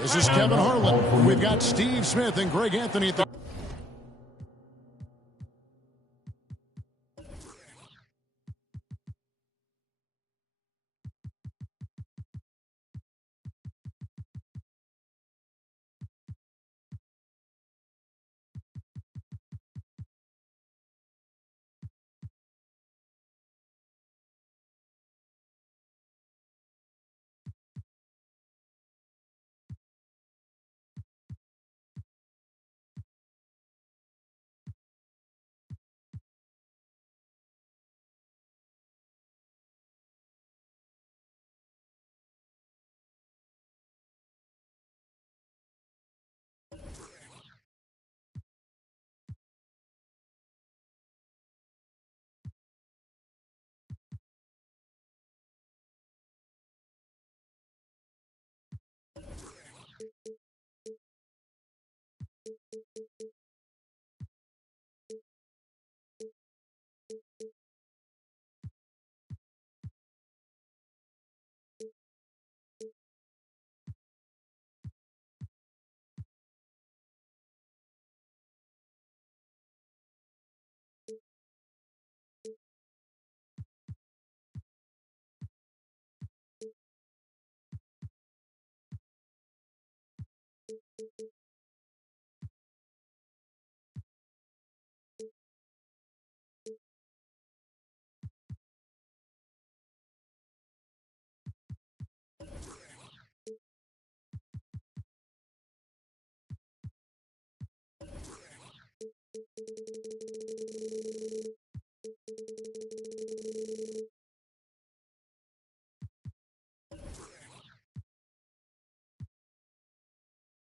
This is Kevin Harlan. We've got Steve Smith and Greg Anthony at the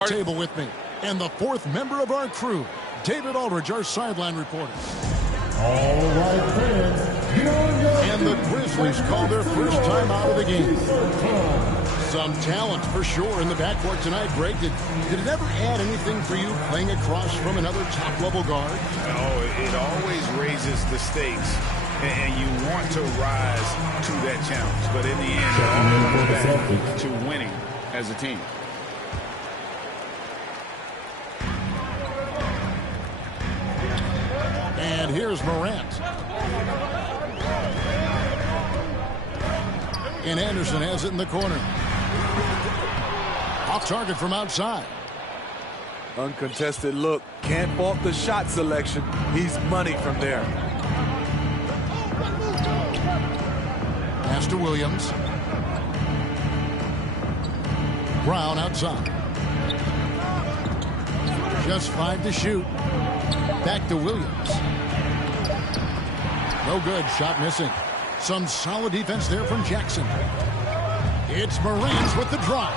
table with me. And the fourth member of our crew, David Aldridge, our sideline reporter. All right, fans. And the Grizzlies call their first time out of the game. Some talent for sure in the backcourt tonight. Greg, did it ever add anything for you playing across from another top-level guard? No, it always raises the stakes, and you want to rise to that challenge. But in the end, it all comes back to winning as a team. And here's Morant. And Anderson has it in the corner. Off target from outside. Uncontested look. Can't fault the shot selection. He's money from there. Pass to Williams. Brown outside. Just 5 to shoot. Back to Williams. No good. Shot missing. Some solid defense there from Jackson. It's Morant with the drive.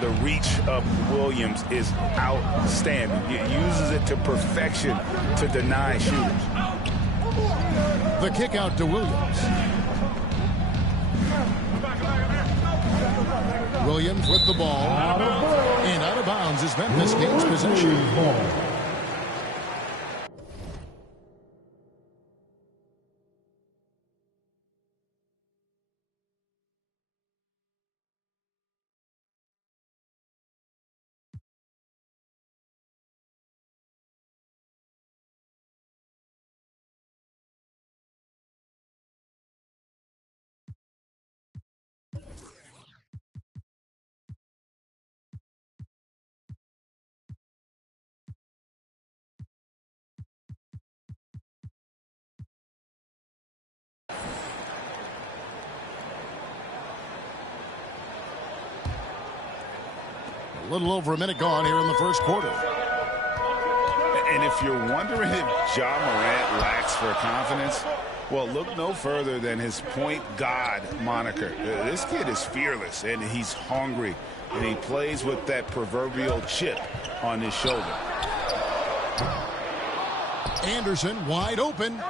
The reach of Williams is outstanding. He uses it to perfection to deny shooters. The kick out to Williams. Williams with the ball. And out of bounds as Memphis gains possession. A little over a minute gone here in the first quarter. And if you're wondering if Ja Morant lacks for confidence, well, look no further than his point guard moniker. This kid is fearless, and he's hungry, and he plays with that proverbial chip on his shoulder. Anderson wide open.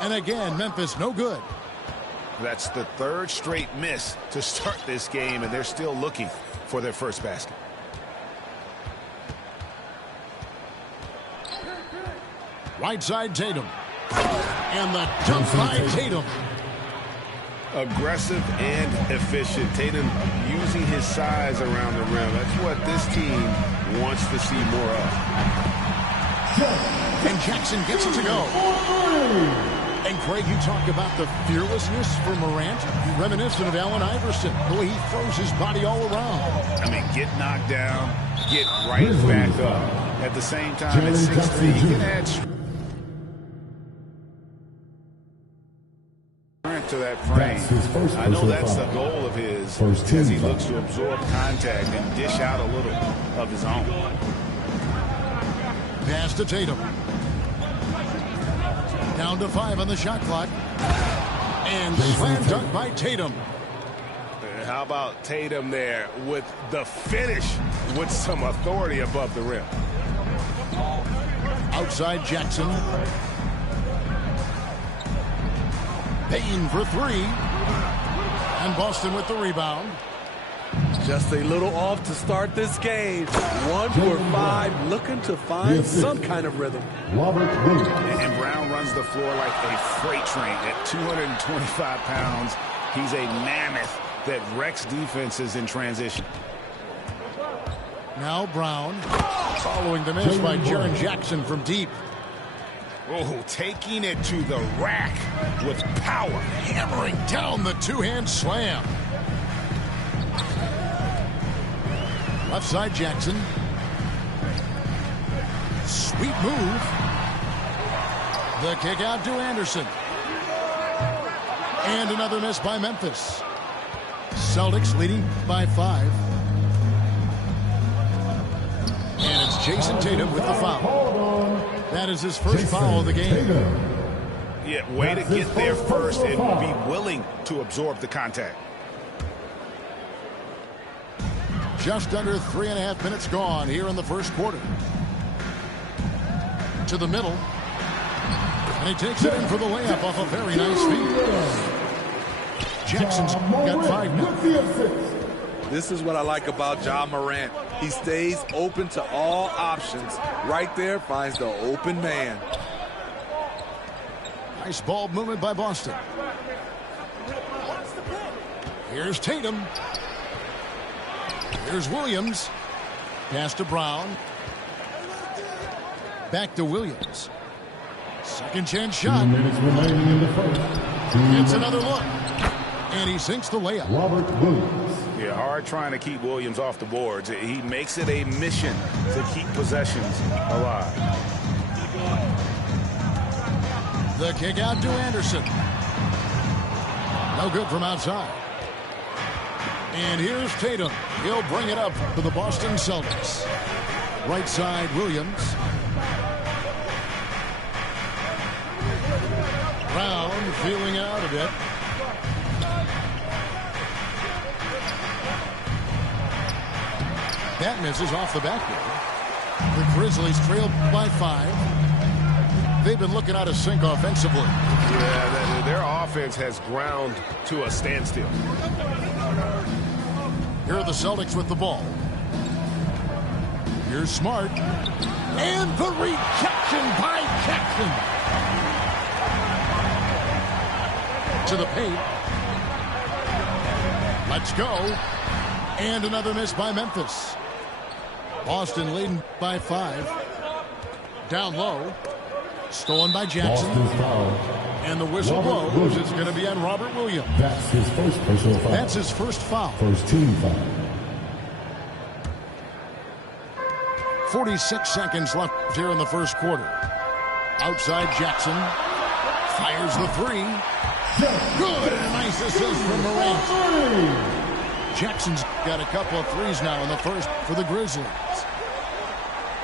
And again, Memphis no good. That's the third straight miss to start this game, and they're still looking for their first basket. Right side Tatum. And the dunk by Tatum. Aggressive and efficient. Tatum using his size around the rim. That's what this team wants to see more of. And Jackson gets it to go. And Craig, you talk about the fearlessness for Morant, reminiscent of Allen Iverson, the way he throws his body all around. I mean, get knocked down, get right back up. At the same time, at 6'3", he can add strength to that frame. I know that's the goal of his as he looks to absorb contact and dish out a little of his own. Pass to Tatum. Down to 5 on the shot clock. And slam dunk by Tatum. How about Tatum there with the finish with some authority above the rim. Outside Jackson. Payne for 3. And Boston with the rebound. Just a little off to start this game. 1 for 5, looking to find some kind of rhythm. And Brown runs the floor like a freight train. At 225 pounds, he's a mammoth that wrecks defenses in transition. Now Brown, following the miss by Jaren Jackson from deep. Oh, taking it to the rack with power. Hammering down the two-hand slam. Left side Jackson. Sweet move. The kick out to Anderson. And another miss by Memphis. Celtics leading by 5. And it's Jason Tatum with the foul. That is his first foul of the game. Yeah, way to get there first and be willing to absorb the contact. Just under 3.5 minutes gone here in the first quarter. To the middle. And he takes it in for the layup off a very nice feed. Jackson's got 5 now. This is what I like about Ja Morant. He stays open to all options. Right there, finds the open man. Nice ball movement by Boston. Here's Tatum. Here's Williams. Pass to Brown. Back to Williams. Second chance shot. It's another look. And he sinks the layup. Robert Williams. Yeah, hard trying to keep Williams off the boards. He makes it a mission to keep possessions alive. The kick out to Anderson. No good from outside. And here's Tatum. He'll bring it up for the Boston Celtics. Right side, Williams. Brown feeling it out a bit. That misses off the backboard. The Grizzlies trail by 5. They've been looking out of sync offensively. Yeah, their offense has ground to a standstill. Here are the Celtics with the ball. Here's Smart. And the rejection by Jackson. To the paint. Let's go. And another miss by Memphis. Boston leading by 5. Down low. Stolen by Jackson. And the whistle blows. It's going to be on Robert Williams. That's his first personal foul. That's his first foul. First team foul. 46 seconds left here in the first quarter. Outside Jackson. Fires the 3. Good. And a nice assist from Morant. Jackson's got a couple of threes now in the first for the Grizzlies.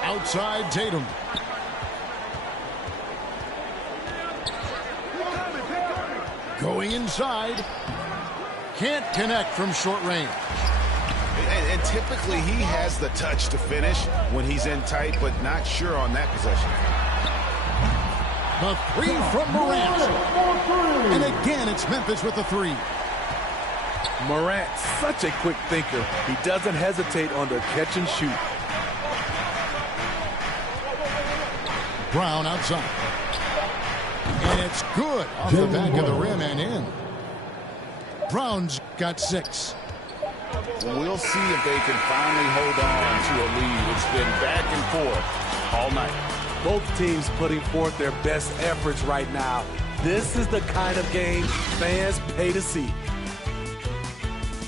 Outside Tatum. Going inside. Can't connect from short range. And typically he has the touch to finish when he's in tight, but not sure on that possession. The 3 from Morant. And again, it's Memphis with the 3. Morant, such a quick thinker. He doesn't hesitate on the catch and shoot. Brown outside. And it's good off the back of the rim and in. Brown's got 6. We'll see if they can finally hold on to a lead. It's been back and forth all night. Both teams putting forth their best efforts right now. This is the kind of game fans pay to see.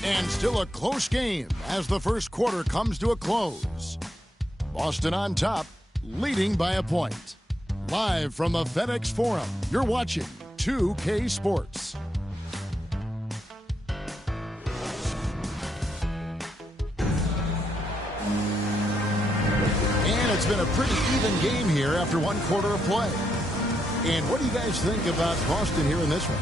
And still a close game as the first quarter comes to a close. Boston on top, leading by a point. Live from the FedEx Forum, you're watching 2K Sports. And it's been a pretty even game here after one quarter of play. And what do you guys think about Boston here in this one?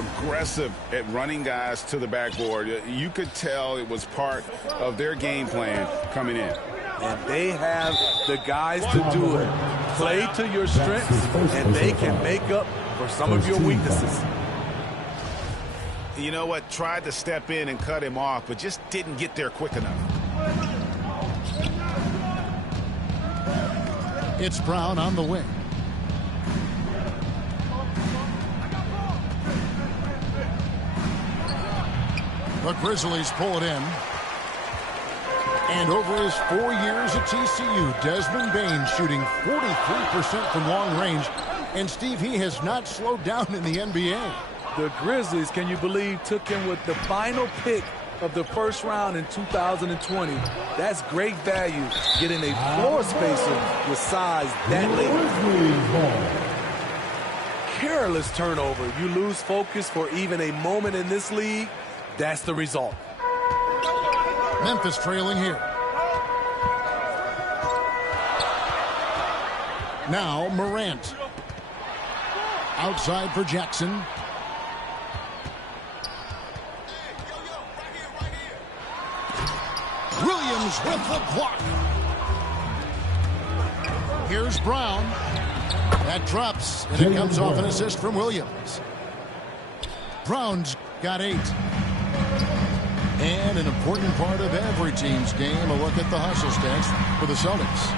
Aggressive at running guys to the backboard. You could tell it was part of their game plan coming in. And they have the guys to do it. Play to your strengths, and they can make up for some of your weaknesses. You know what? Tried to step in and cut him off, but just didn't get there quick enough. It's Brown on the wing. The Grizzlies pull it in. And over his 4 years at TCU, Desmond Bane shooting 43% from long range. And, Steve, he has not slowed down in the NBA. The Grizzlies, can you believe, took him with the final pick of the first round in 2020. That's great value, getting a floor spacer with size that late. Careless turnover. You lose focus for even a moment in this league. That's the result. Memphis trailing here. Now Morant. Outside for Jackson. Williams with the block. Here's Brown. That drops, and it comes off an assist from Williams. Brown's got 8. And an important part of every team's game, a look at the hustle stats for the Celtics.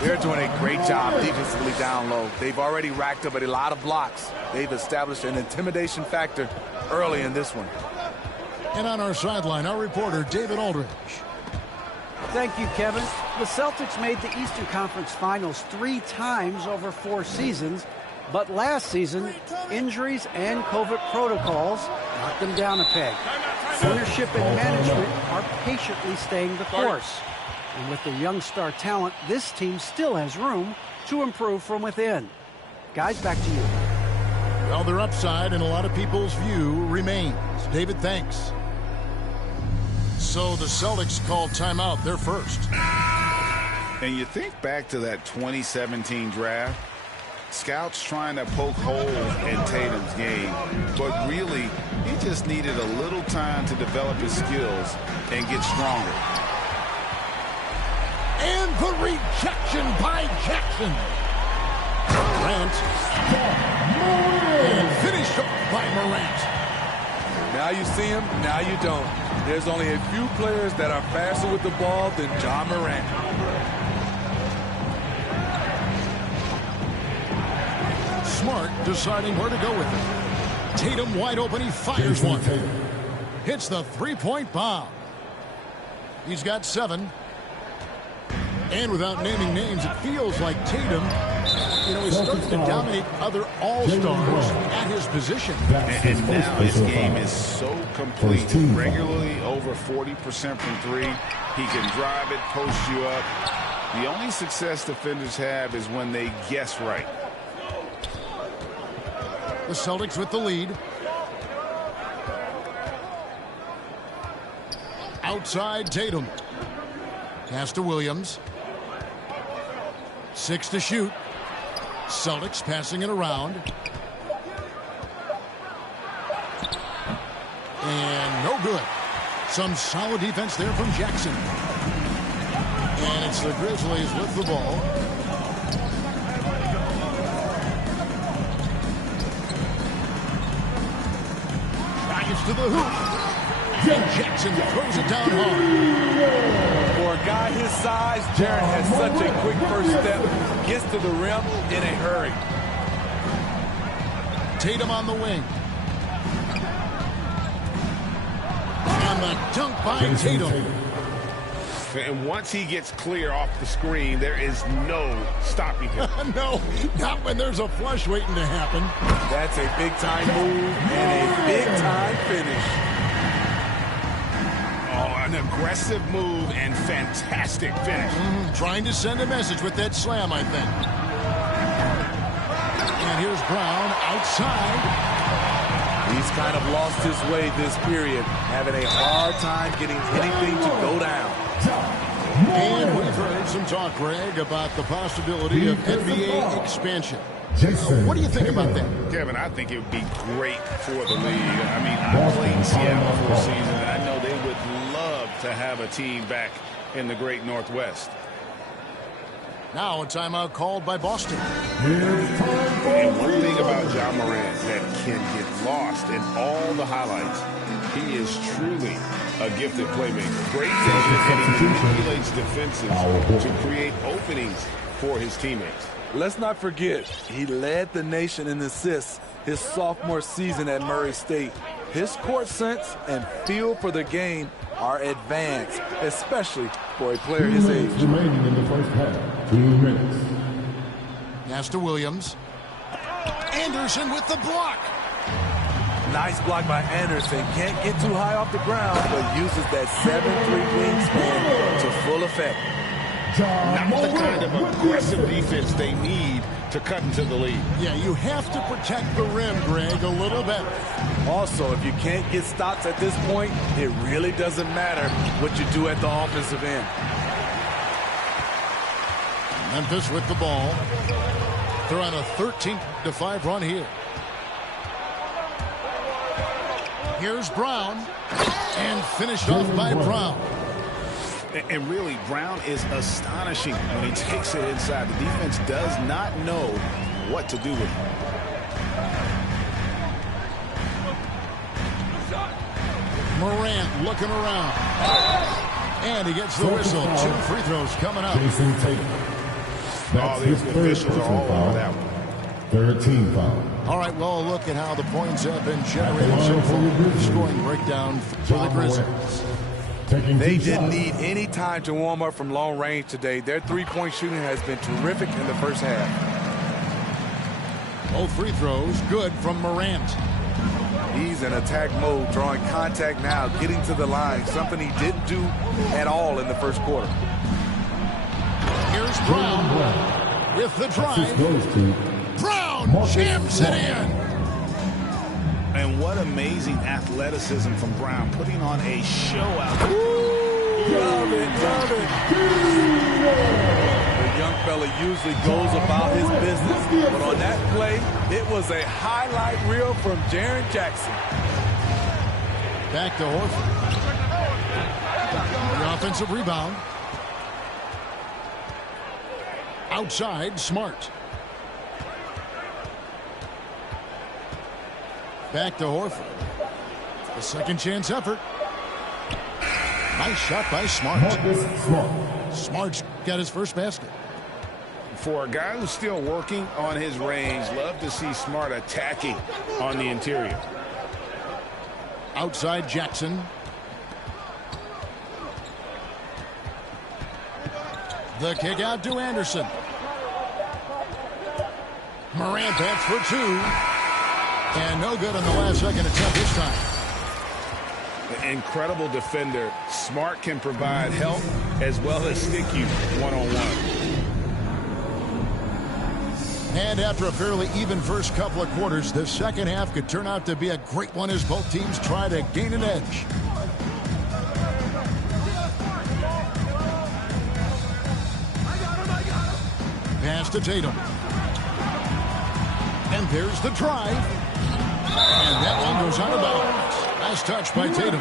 They're doing a great job defensively down low. They've already racked up a lot of blocks. They've established an intimidation factor early in this one. And on our sideline, our reporter, David Aldridge. Thank you, Kevin. The Celtics made the Eastern Conference Finals 3 times over 4 seasons, but last season, injuries and COVID protocols knocked them down a peg. Ownership and management are patiently staying the course. And with the young star talent, this team still has room to improve from within. Guys, back to you. Well, their upside in a lot of people's view remains. David, thanks. So the Celtics called timeout. They're first. And you think back to that 2017 draft, scouts trying to poke holes in Tatum's game, but really, he just needed a little time to develop his skills and get stronger. And the rejection by Jackson. Morant. And finished off by Morant. Now you see him, now you don't. There's only a few players that are faster with the ball than Ja Morant. Smart deciding where to go with it. Tatum wide open, he fires one. Hits the three-point bomb. He's got 7. And without naming names, it feels like Tatum, is starting to dominate other all-stars at his position. And now his game is so complete. Regularly over 40% from 3. He can drive it, post you up. The only success defenders have is when they guess right. The Celtics with the lead. Outside Tatum. Pass to Williams. 6 to shoot. Celtics passing it around. And no good. Some solid defense there from Jackson. And it's the Grizzlies with the ball. Drives to the hoop. And Jackson throws it down hard. For a guy his size, Jaren has such a quick first step. Gets to the rim in a hurry. Tatum on the wing. And the dunk by Tatum. And once he gets clear off the screen, there is no stopping him. No, not when there's a flush waiting to happen. That's a big-time move and a big-time finish. Oh, an aggressive move and fantastic finish. Trying to send a message with that slam, I think. And here's Brown outside. He's kind of lost his way this period, having a hard time getting anything to go down. And we've heard some talk, Greg, about the possibility of NBA expansion. What do you think about that? Kevin, I think it would be great for the league. I mean, I played Seattle for a season, and I know they would love to have a team back in the great Northwest. Now a timeout called by Boston. And one thing about Ja Morant that can get lost in all the highlights, he is truly a gifted playmaker. Great vision, and he manipulates defenses to create openings for his teammates. Let's not forget, he led the nation in assists his sophomore season at Murray State. His court sense and feel for the game are advanced, especially for a player his age. Remaining in the first half. 2 minutes. Pass to Williams. Anderson with the block. Nice block by Anderson. Can't get too high off the ground, but uses that 7'3" wingspan to full effect. Not the kind of aggressive defense they need to cut into the lead. Yeah, you have to protect the rim, Greg, a little better. Also, if you can't get stops at this point, it really doesn't matter what you do at the offensive end. Memphis with the ball. They're on a 13-5 run here. Here's Brown. And finished off by Brown. And really, Brown is astonishing when he takes it inside. The defense does not know what to do with him. Morant looking around. And he gets the whistle. 2 free throws coming up. Jason Tatum. That's his These third officials are all personal over foul. that one. Third team foul. All right, well, look at how the points have been generated so far. Scoring breakdown for the Grizzlies. They didn't need any time to warm up from long range today. Their three-point shooting has been terrific in the first half. Both free throws good from Morant. He's in attack mode, drawing contact now, getting to the line, something he didn't do at all in the first quarter. Here's Brown with the drive. Brown jams it in. And what amazing athleticism from Brown, putting on a show out there. Love it, love it. The young fella usually goes about his business, but on that play, it was a highlight reel from Jaren Jackson. Back to Horford. The offensive rebound. Outside, Smart. Back to Horford. A second chance effort. Nice shot by Smart. Smart's got his first basket. For a guy who's still working on his range, love to see Smart attacking on the interior. Outside Jackson. The kick out to Anderson. Morant bats for 2. And no good on the last second attempt this time. Incredible defender. Smart can provide help as well as stick you one-on-one. And after a fairly even first couple of quarters, the second half could turn out to be a great one as both teams try to gain an edge. Pass to Tatum. And there's the drive. And that one goes out of bounds. Nice touch by Tatum.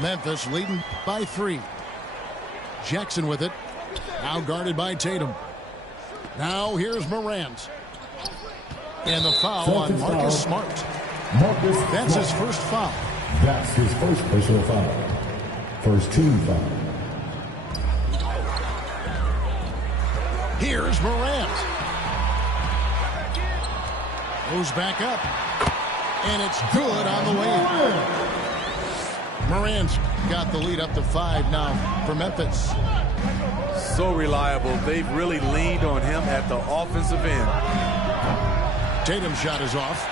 Memphis leading by 3. Jackson with it. Now guarded by Tatum. Now here's Morant. And the foul on Marcus Smart. That's his first foul. That's his first personal foul. First team foul. Here's Morant. Goes back up. And it's good on the way in. Morant's got the lead up to 5 now for Memphis. So reliable. They've really leaned on him at the offensive end. Tatum's shot is off.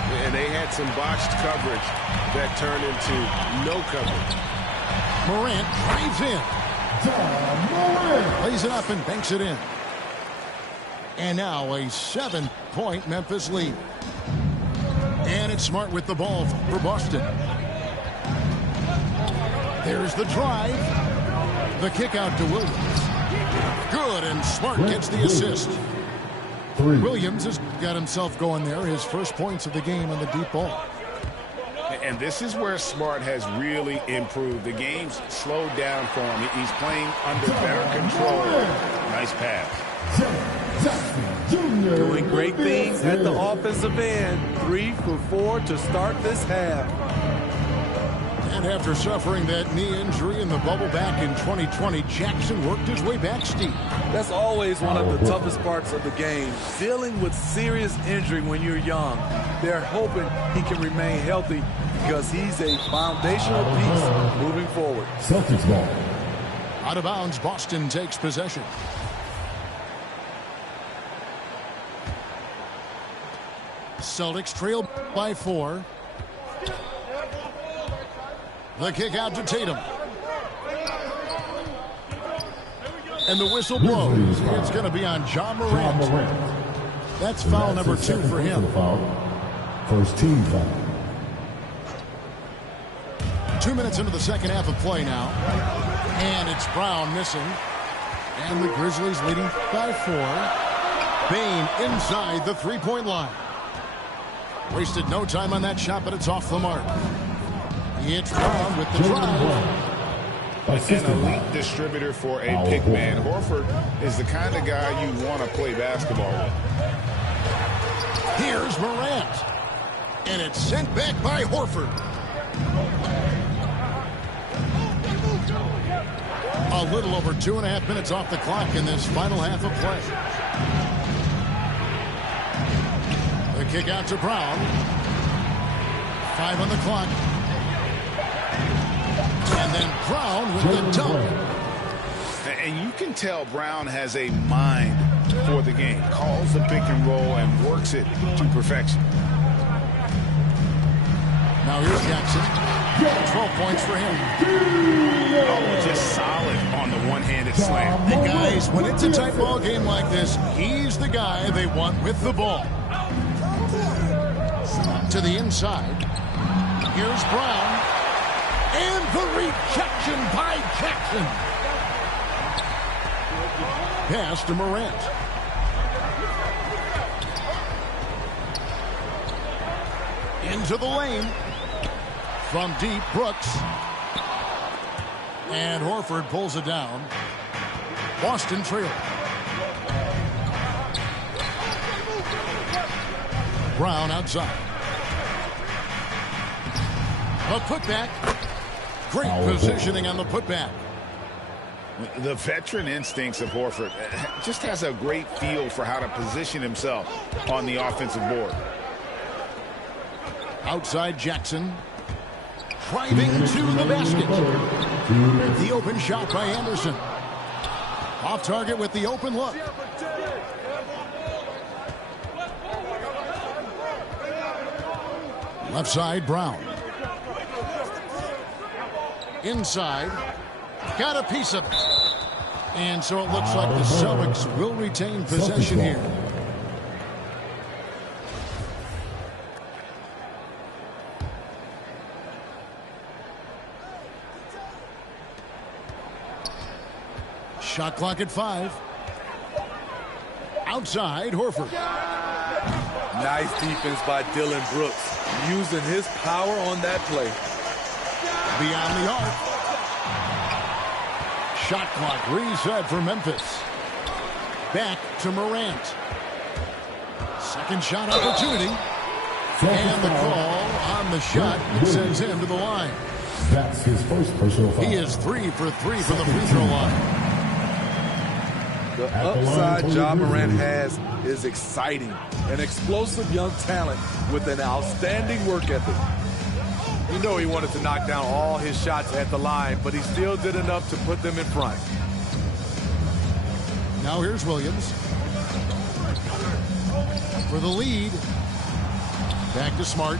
And they had some botched coverage that turned into no coverage. Morant drives in. Plays it up and banks it in. And now a 7-point Memphis lead. And it's Smart with the ball for Boston. There's the drive. The kick out to Williams. Good, and Smart gets the assist. Williams has got himself going there. His first points of the game on the deep ball. And this is where Smart has really improved. The game's slowed down for him. He's playing under better control. Nice pass. Doing great things at the offensive end. 3 for 4 to start this half. And after suffering that knee injury in the bubble back in 2020, Jackson worked his way back steep. That's always one of the toughest parts of the game, dealing with serious injury when you're young. They're hoping he can remain healthy because he's a foundational piece moving forward. Celtics ball. Out of bounds, Boston takes possession. Celtics trail by 4. The kick out to Tatum. And the whistle blows. It's going to be on Ja Morant. That's foul number 2 for him. First team foul. 2 minutes into the second half of play now. And it's Brown missing. And the Grizzlies leading by 4. Bane inside the three-point line. Wasted no time on that shot, but it's off the mark. It's Brown with the drive. An elite distributor for a big man. Horford is the kind of guy you want to play basketball with. Here's Morant. And it's sent back by Horford. A little over 2.5 minutes off the clock in this final half of play. The kick out to Brown. 5 on the clock. And then Brown with the dunk. And you can tell Brown has a mind for the game. Calls the pick and roll and works it to perfection. Now here's Jackson. 12 points for him. Oh, just solid on the one-handed slam. And guys, when it's a tight ball game like this, he's the guy they want with the ball. To the inside. Here's Brown. And the rejection by Jackson. Pass to Morant. Into the lane. From deep, Brooks. And Horford pulls it down. Boston trail. Brown outside. A putback. Great positioning on the putback. The veteran instincts of Horford just has a great feel for how to position himself on the offensive board. Outside Jackson. Driving to the basket. The open shot by Anderson. Off target with the open look. Left side, Brown. Inside. Got a piece of it. And so it looks like the Celtics will retain possession here. Shot clock at 5. Outside, Horford. Nice defense by Dillon Brooks, using his power on that play. Beyond the arc. Shot clock reset for Memphis. Back to Morant. Second shot opportunity. And the call on the shot that sends him to the line. That's his first personal foul. He is 3 for 3 from the free throw line. The upside Ja Morant has is exciting. An explosive young talent with an outstanding work ethic. You know he wanted to knock down all his shots at the line, but he still did enough to put them in front. Now here's Williams. For the lead. Back to Smart.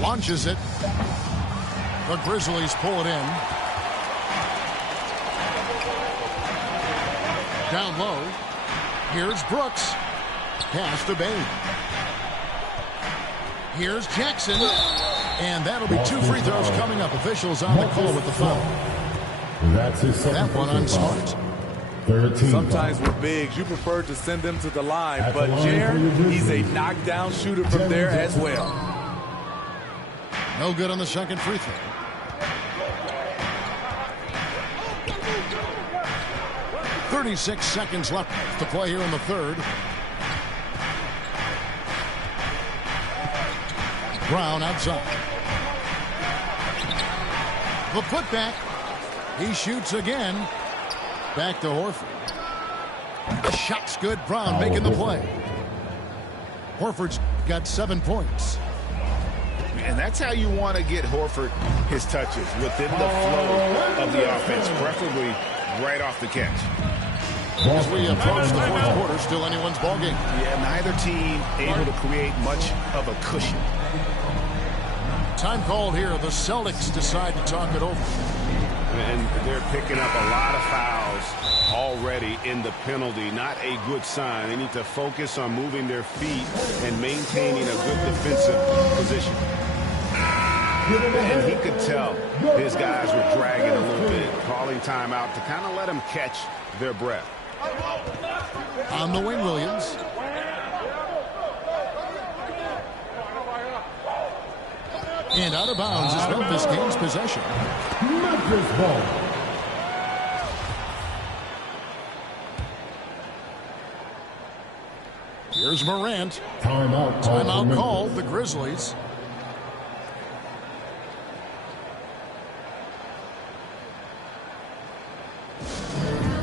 Launches it. The Grizzlies pull it in. Down low. Here's Brooks. Pass to Bane. Here's Jackson. And that'll be 2 free throws coming up. Officials on the call with the foul. That's his second. That one on Smart. 13. Sometimes with bigs, you prefer to send them to the line, but Jaren, he's a knockdown shooter from there as well. No good on the second free throw. .36 seconds left to play here in the third. Brown outside. The putback. He shoots again. Back to Horford. The shot's good. Brown making the play. Horford's got 7 points. And that's how you want to get Horford his touches, within the flow of the offense, preferably right off the catch. As we approach the fourth quarter, still anyone's ballgame. Yeah, neither team able to create much of a cushion. Time called here. The Celtics decide to talk it over. And they're picking up a lot of fouls already in the penalty. Not a good sign. They need to focus on moving their feet and maintaining a good defensive position. And he could tell his guys were dragging a little bit, calling timeout to kind of let them catch their breath. On the wing, Williams. And out of bounds as Memphis gains possession. Memphis ball. Here's Morant. Timeout called. The Grizzlies.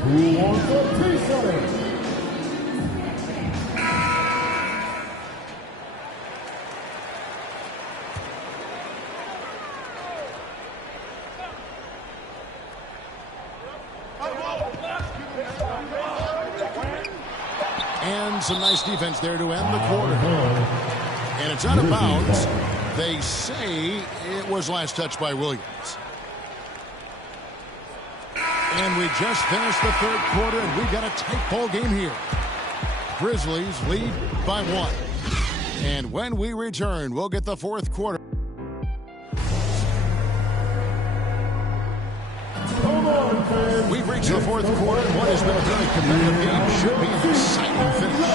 Who wants a piece of it? And some nice defense there to end the quarter. And it's out of bounds. They say it was last touched by Williams. And we just finished the third quarter, and we got a tight ball game here. Grizzlies lead by 1. And when we return, we'll get the fourth quarter. We've reached the fourth quarter, and what has been a very competitive game should be an exciting finish.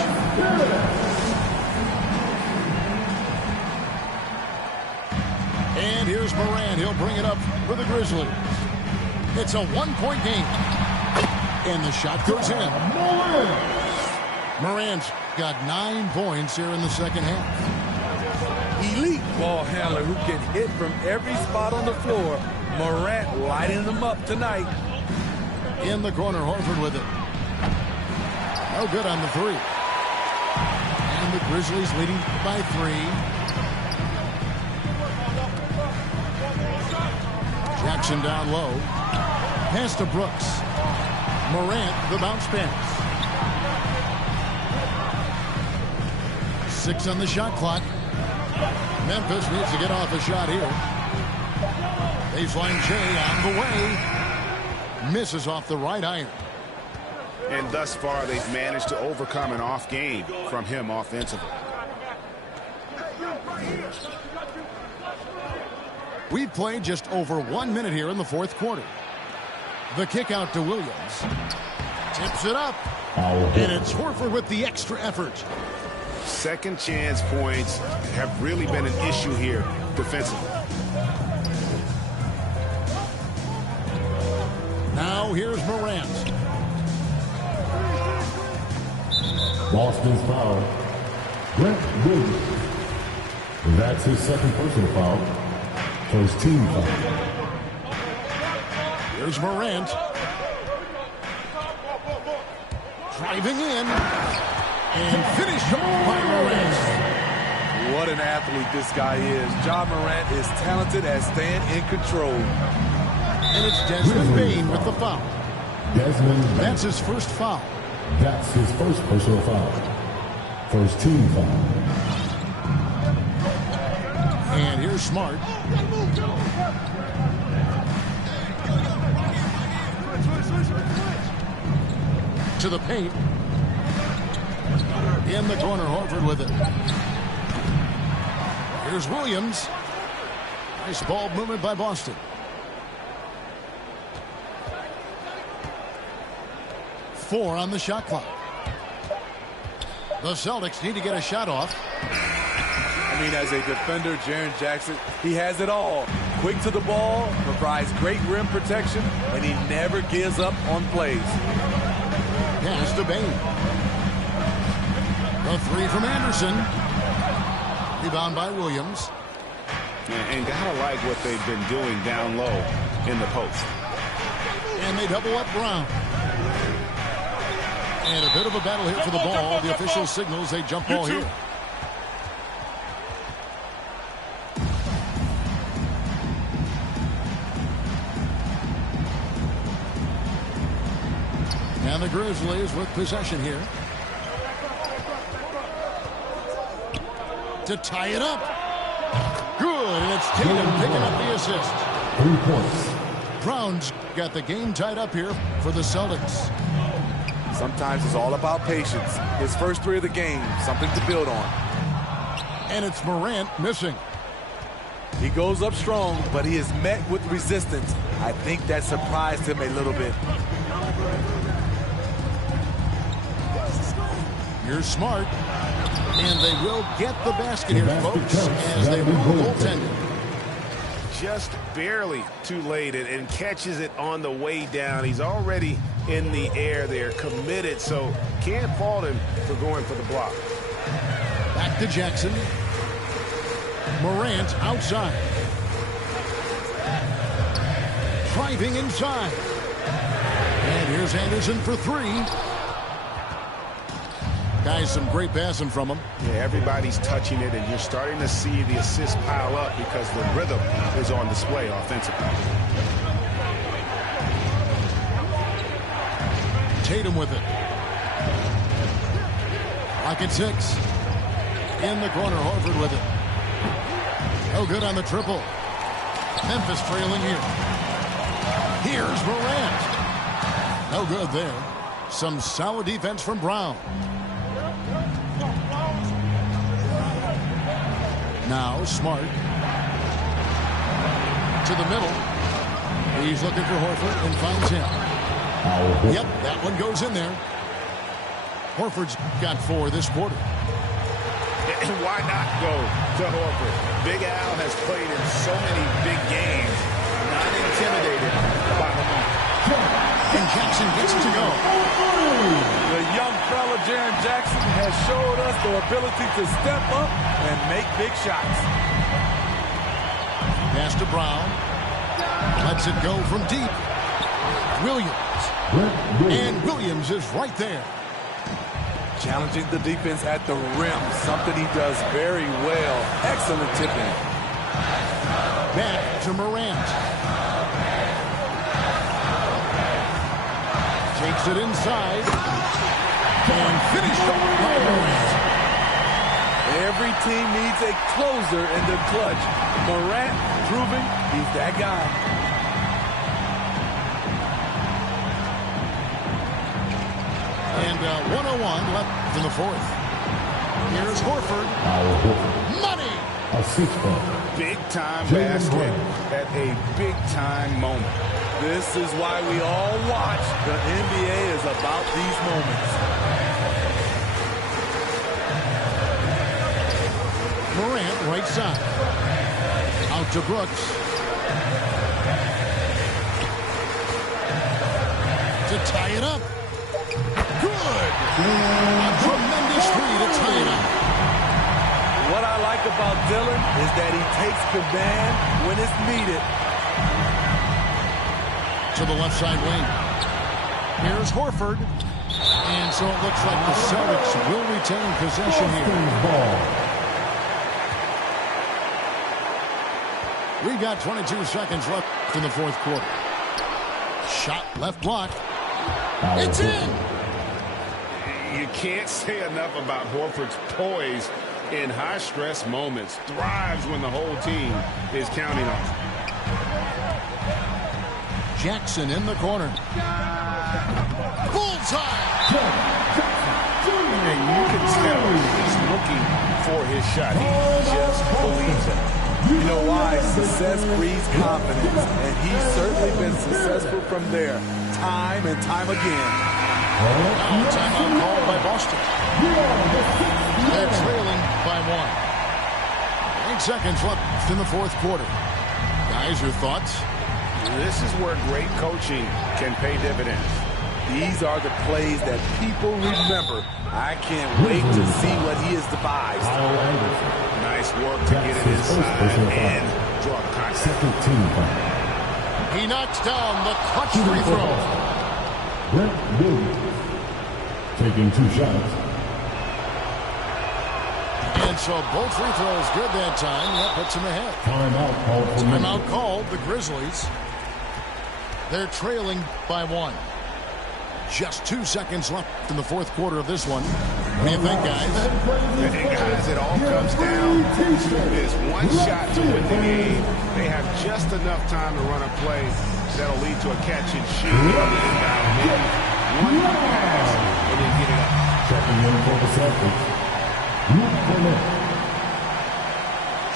And here's Morant. He'll bring it up for the Grizzlies. It's a 1-point game. And the shot goes in. Morant's got 9 points here in the second half. Elite ball handler who can hit from every spot on the floor. Morant lighting them up tonight. In the corner, Horford with it. No good on the 3. And the Grizzlies leading by 3. Jackson down low. Pass to Brooks. Morant, the bounce pass. 6 on the shot clock. Memphis needs to get off a shot here. Baseline Jay on the way. Misses off the right iron. And thus far, they've managed to overcome an off game from him offensively. We've played just over 1 minute here in the fourth quarter. The kick out to Williams. Tips it up. And it's Horford with the extra effort. Second chance points have really been an issue here defensively. Now here's Morant. Boston's foul. Grant Williams. That's his second personal foul. First team foul. Here's Morant. Driving in. And finished off by Morant. What an athlete this guy is. Ja Morant is talented at staying in control. And it's Desmond Bane with the foul. Desmond Bane. That's his first foul. That's his first personal foul. First team foul. And here's Smart. To the paint. In the corner, Horford with it. Here's Williams. Nice ball movement by Boston. Four on the shot clock. The Celtics need to get a shot off. I mean, as a defender, Jaren Jackson, he has it all. Quick to the ball, provides great rim protection, and he never gives up on plays. Pass to Bane. The three from Anderson. Rebound by Williams. And gotta like what they've been doing down low in the post. And they double up Brown. And a bit of a battle here for the ball. The official signals a jump ball here. And the Grizzlies with possession here. To tie it up. Good, and it's Tatum picking up the assist. 3 points. Brown's got the game tied up here for the Celtics. Sometimes it's all about patience. His first three of the game, something to build on. And it's Morant missing. He goes up strong, but he is met with resistance. I think that surprised him a little bit. Here's Smart. And they will get the basket here, folks, as they rule goaltending. Just barely too late and catches it on the way down. He's already in the air there, committed, so can't fault him for going for the block. Back to Jackson. Morant outside. Driving inside. And here's Anderson for three. Guys, some great passing from him. Yeah, everybody's touching it, and you're starting to see the assists pile up because the rhythm is on display offensively. Tatum with it. Rocket 6. In the corner, Horford with it. No good on the triple. Memphis trailing here. Here's Morant. No good there. Some solid defense from Brown. Now Smart. To the middle. He's looking for Horford and finds him. Yep, that one goes in there. Horford's got 4 this quarter. And why not go to Horford? Big Al has played in so many big games, not intimidated by Lamar. And Jackson gets it to go. The young fella, Jaren Jackson, has showed us the ability to step up and make big shots. Pass to Brown. Lets it go from deep. Williams. And Williams is right there. Challenging the defense at the rim, something he does very well. Excellent tipping. Back to Morant. Takes it inside. And finished off by Morant. Every team needs a closer in the clutch. Morant proving he's that guy. And 1:01 left in the fourth. Here's Horford. Money! A 6-point. Big-time basket at a big-time moment. This is why we all watch. The NBA is about these moments. Morant right side. Out to Brooks. To tie it up. Good. A tremendous three to tie it up. What I like about Dillon is that he takes command when it's needed. To the left side wing. Here's Horford. And so it looks like the Celtics will retain possession here. Ball. We've got 22 seconds left in the fourth quarter. Shot left block. It's in. You can't say enough about Horford's poise in high-stress moments. Thrives when the whole team is counting on him. Jackson in the corner. Bullseye. And you can tell he's looking for his shot. He just believes it. You know why? Success breeds confidence, and he's certainly been successful from there, time and time again. Now timeout called by Boston. They're trailing by 1. 8 seconds left in the fourth quarter. Guys, your thoughts? This is where great coaching can pay dividends. These are the plays that people remember. I can't wait to see what he has devised. Kyle Anderson. Nice work to get it inside and draw the contact. Second team foul. He knocks down the clutch free throw. Brent Williams. Taking 2 shots. And so both free throws good that time. That puts him ahead. Timeout called for Timeout called, the Grizzlies. They're trailing by 1. Just 2 seconds left in the fourth quarter of this one. What do you think, guys? And guys, it all comes down to this one shot to win the game. They have just enough time to run a play that'll lead to a catch and shoot on the inbound. Maybe one pass and then get it up. Checking in for the Celtics. Luke Burnett.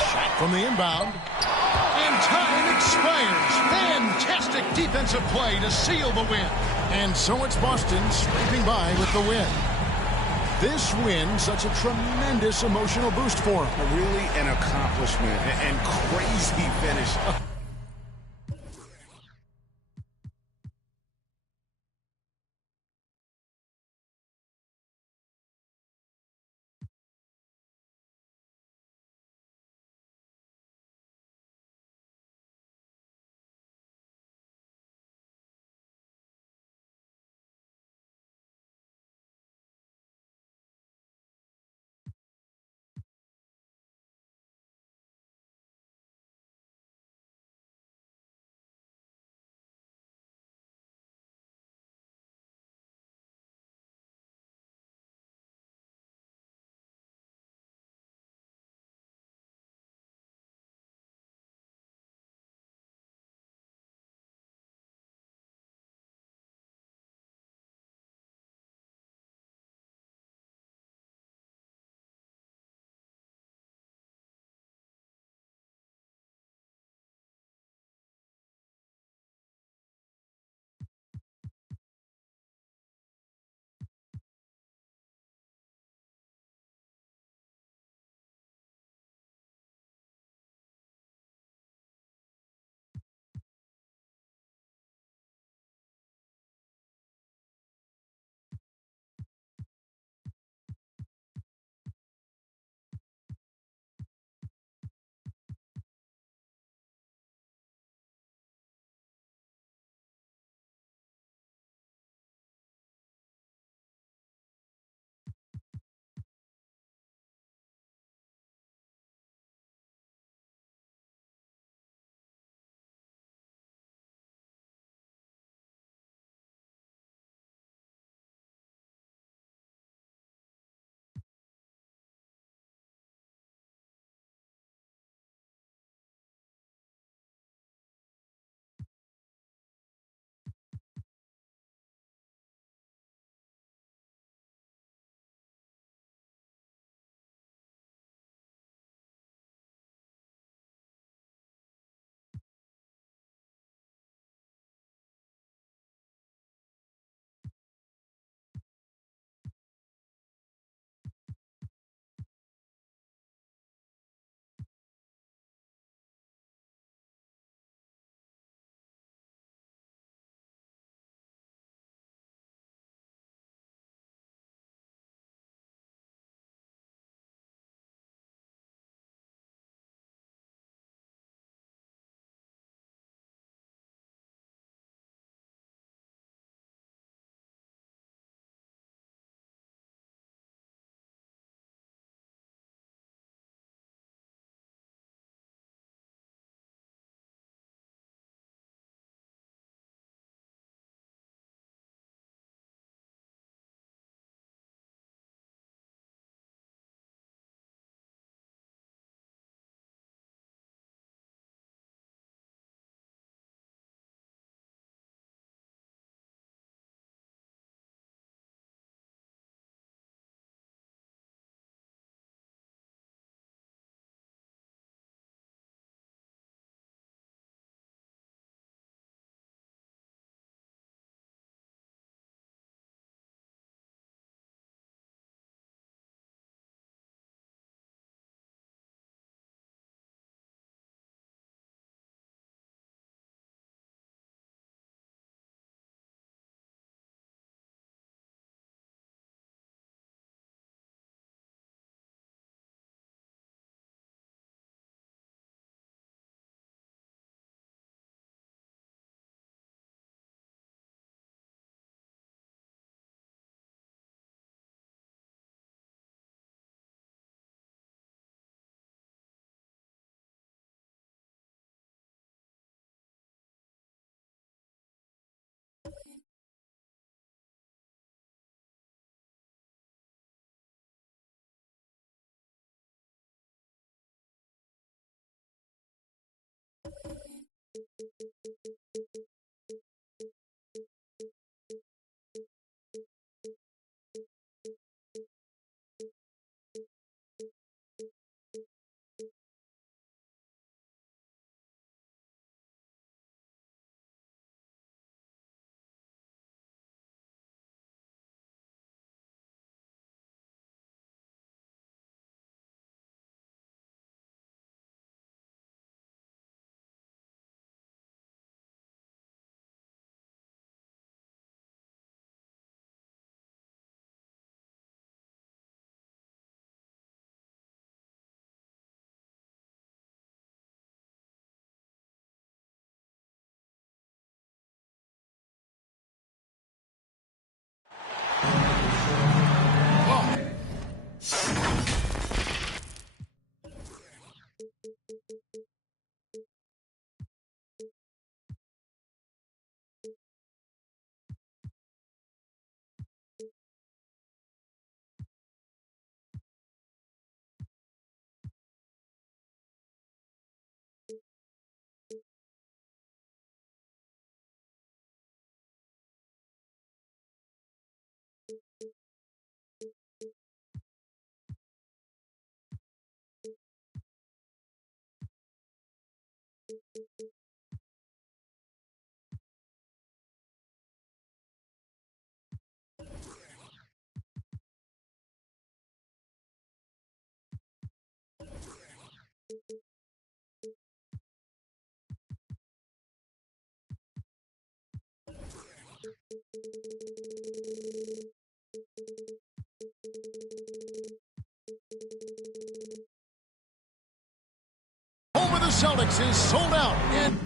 Shot from the inbound. And time expires. Fantastic defensive play to seal the win. And so it's Boston scraping by with the win. This win, such a tremendous emotional boost for them. Really an accomplishment and crazy finish. Home of the Celtics is sold out. And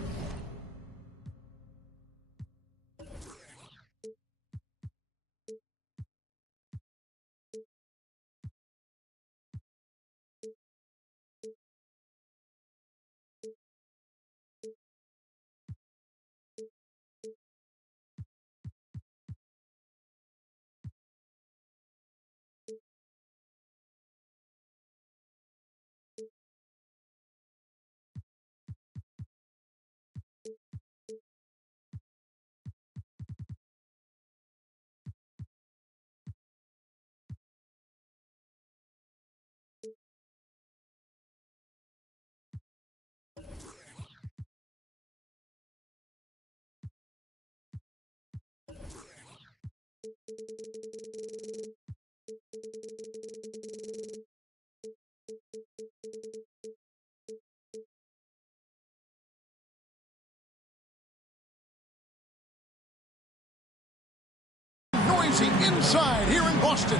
noisy inside here in Boston.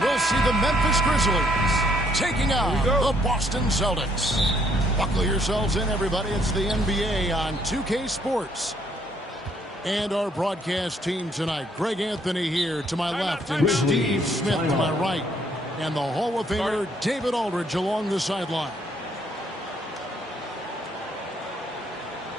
We'll see the Memphis Grizzlies taking on the Boston Celtics. Buckle yourselves in, everybody. It's the NBA on 2K Sports. And our broadcast team tonight, Greg Anthony here to my left and Steve Smith to my right. And the Hall of Famer David Aldridge along the sideline.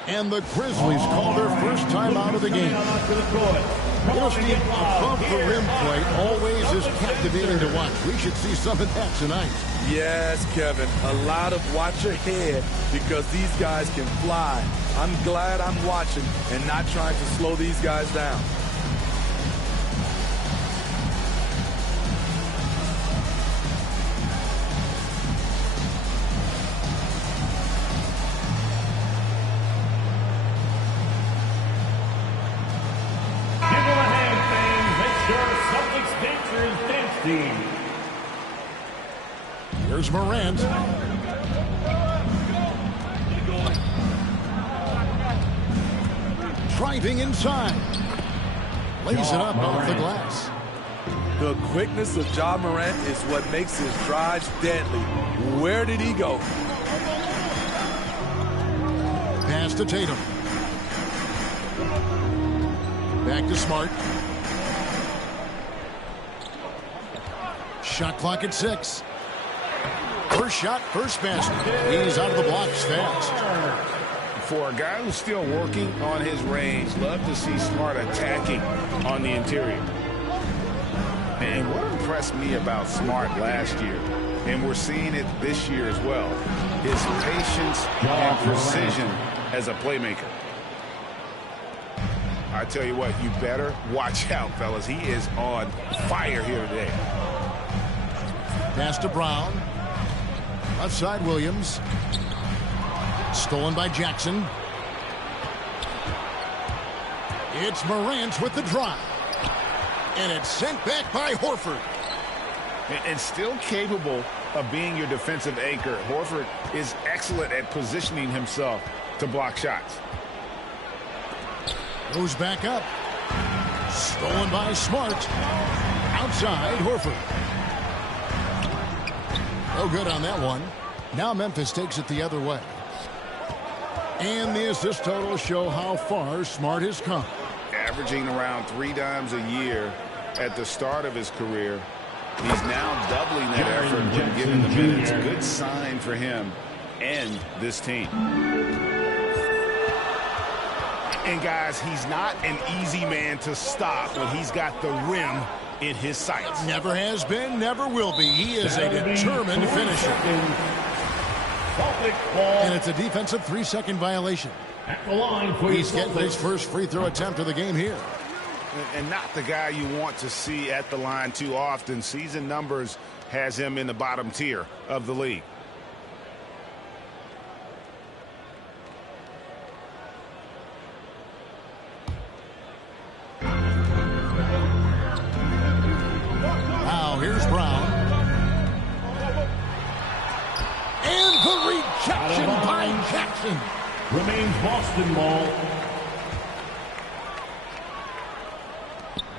And the Grizzlies call their first time out of the game. You know, Steve, above the rim play always is captivating to watch. We should see some of that tonight. Yes, Kevin. A lot of watch ahead because these guys can fly. I'm glad I'm watching and not trying to slow these guys down. Here's Morant. Driving inside. Lays it up off the glass. The quickness of Ja Morant is what makes his drives deadly. Where did he go? Pass to Tatum. Back to Smart. Shot clock at 6. First shot, first basket. He's out of the blocks fast. For a guy who's still working on his range, love to see Smart attacking on the interior. And what impressed me about Smart last year, and we're seeing it this year as well, his patience and precision as a playmaker. I tell you what, you better watch out, fellas. He is on fire here today. Pass to Brown. Left side, Williams. Stolen by Jackson. It's Morant with the drive. And it's sent back by Horford. And still capable of being your defensive anchor. Horford is excellent at positioning himself to block shots. Goes back up. Stolen by Smart. Outside, Horford. No good on that one. Now Memphis takes it the other way. And the assist totals show how far Smart has come. Averaging around 3 dimes a year at the start of his career. He's now doubling that effort when given the minutes. Good sign for him and this team. And guys, he's not an easy man to stop when he's got the rim in his sights. Never has been, never will be. He is a determined finisher. And it's a defensive 3-second violation. He's getting his first free throw attempt of the game here. And not the guy you want to see at the line too often. Season numbers has him in the bottom tier of the league. here's Brown. And the rejection by Jackson. Remains Boston ball.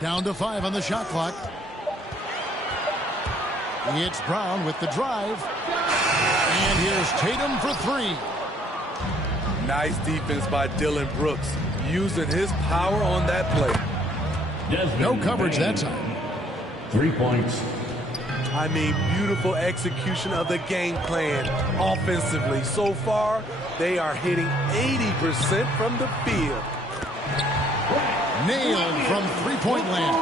Down to 5 on the shot clock. It's Brown with the drive. And here's Tatum for 3. Nice defense by Dillon Brooks, using his power on that play. No coverage that time. 3 points. I mean, beautiful execution of the game plan offensively. So far, they are hitting 80% from the field. Nailed from three-point land.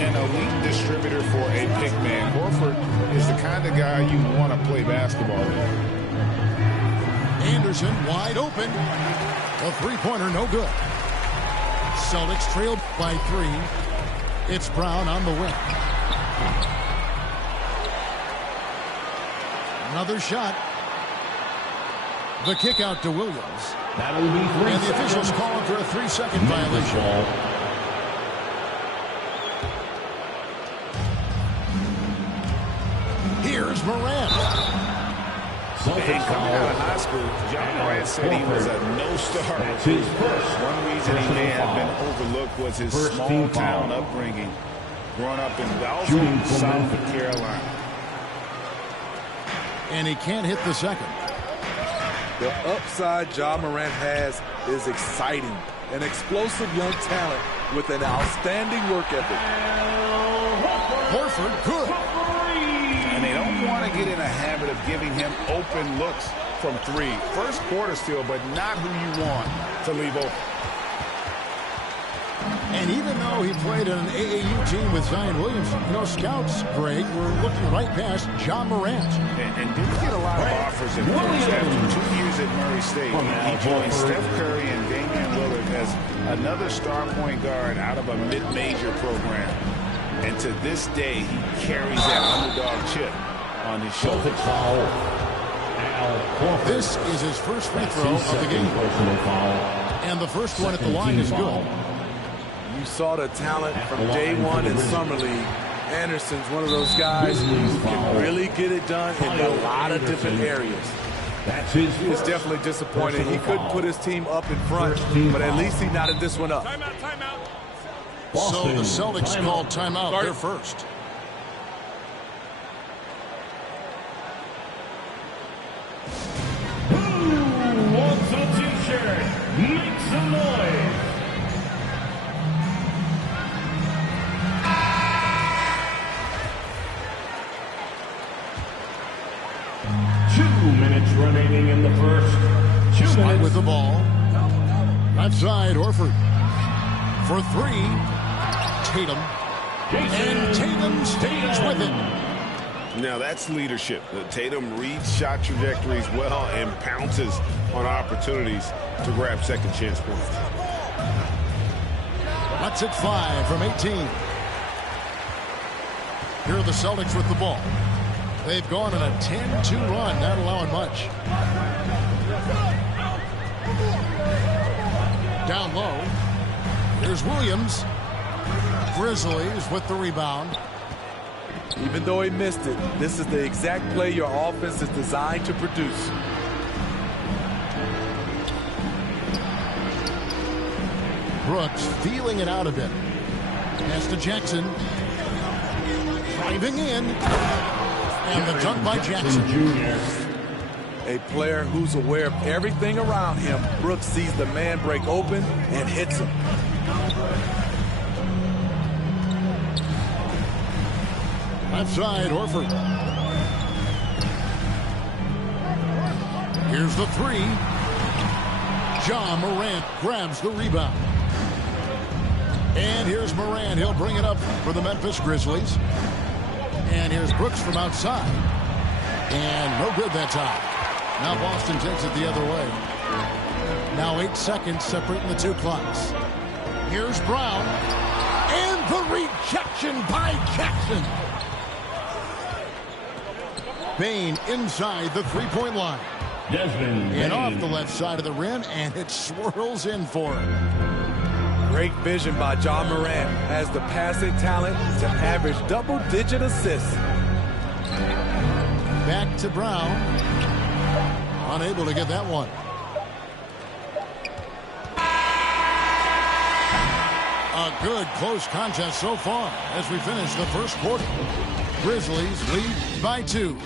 An elite distributor for a big man. Horford is the kind of guy you want to play basketball with. Anderson wide open. A three-pointer, no good. Celtics trail by 3. It's Brown on the wing. Another shot. The kick out to Williams. That'll be 3 And the officials calling for a 3-second violation. Here's Morant. And coming out of high school, John Morant said he was a no-star. That's his first. One reason he may have been overlooked was his small-town upbringing, growing up in Dalton, South Carolina. And he can't hit the second. The upside Ja Morant has is exciting. An explosive young talent with an outstanding work ethic. Horford, good. And they don't want to get in a habit of giving him open looks from 3. First quarter still, but not who you want to leave open. And even though he played on an AAU team with Zion Williamson, scouts, Greg, were looking right past Ja Morant. And didn't get a lot of offers at first. After 2 years at Murray State, he joined Steph Curry and Damian Lillard as another star point guard out of a mid-major program. And to this day, he carries that underdog chip on his shoulder. This is his first free throw of the game. And the first one at the line is good. You saw the talent from day one in Summer League. Anderson's one of those guys who can really get it done in a lot of different areas. It's definitely disappointing. He couldn't put his team up in front, but at least he knotted this one up. So the Celtics called timeout. They're first. Who wants a t-shirt? Make some noise. Remaining in the first. Smart with the ball. Left side, Horford. For 3. Tatum. And Tatum stays with it. Now that's leadership. Tatum reads shot trajectories well and pounces on opportunities to grab second chance points. That's it 5 from 18. Here are the Celtics with the ball. They've gone on a 10-2 run, not allowing much. Down low. Here's Williams. Grizzlies with the rebound. Even though he missed it, this is the exact play your offense is designed to produce. Brooks feeling it out a bit. Pass to Jackson. Driving in. And the dunk by Jackson. A player who's aware of everything around him. Brooks sees the man break open and hits him. Left side, Horford. Here's the 3. Ja Morant grabs the rebound. And here's Morant. He'll bring it up for the Memphis Grizzlies. And here's Brooks from outside. And no good that time. Now Boston takes it the other way. Now 8 seconds separating the 2 clocks. Here's Brown. And the rejection by Jackson. Bane inside the 3-point line. And off the left side of the rim, and it swirls in for him. Great vision by John Morant. Has the passing talent to average double-digit assists. Back to Brown. Unable to get that one. A good close contest so far as we finish the first quarter. Grizzlies lead by 2.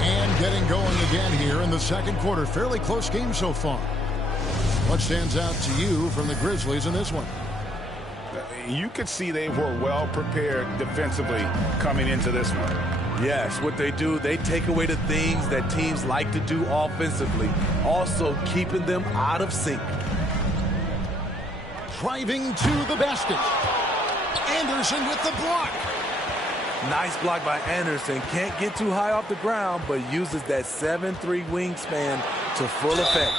And getting going again here in the second quarter. Fairly close game so far. What stands out to you from the Grizzlies in this one? You could see they were well prepared defensively coming into this one. Yes, what they do, they take away the things that teams like to do offensively, also keeping them out of sync. Driving to the basket. Anderson with the block. Nice block by Anderson. Can't get too high off the ground, but uses that 7'3" wingspan to full effect.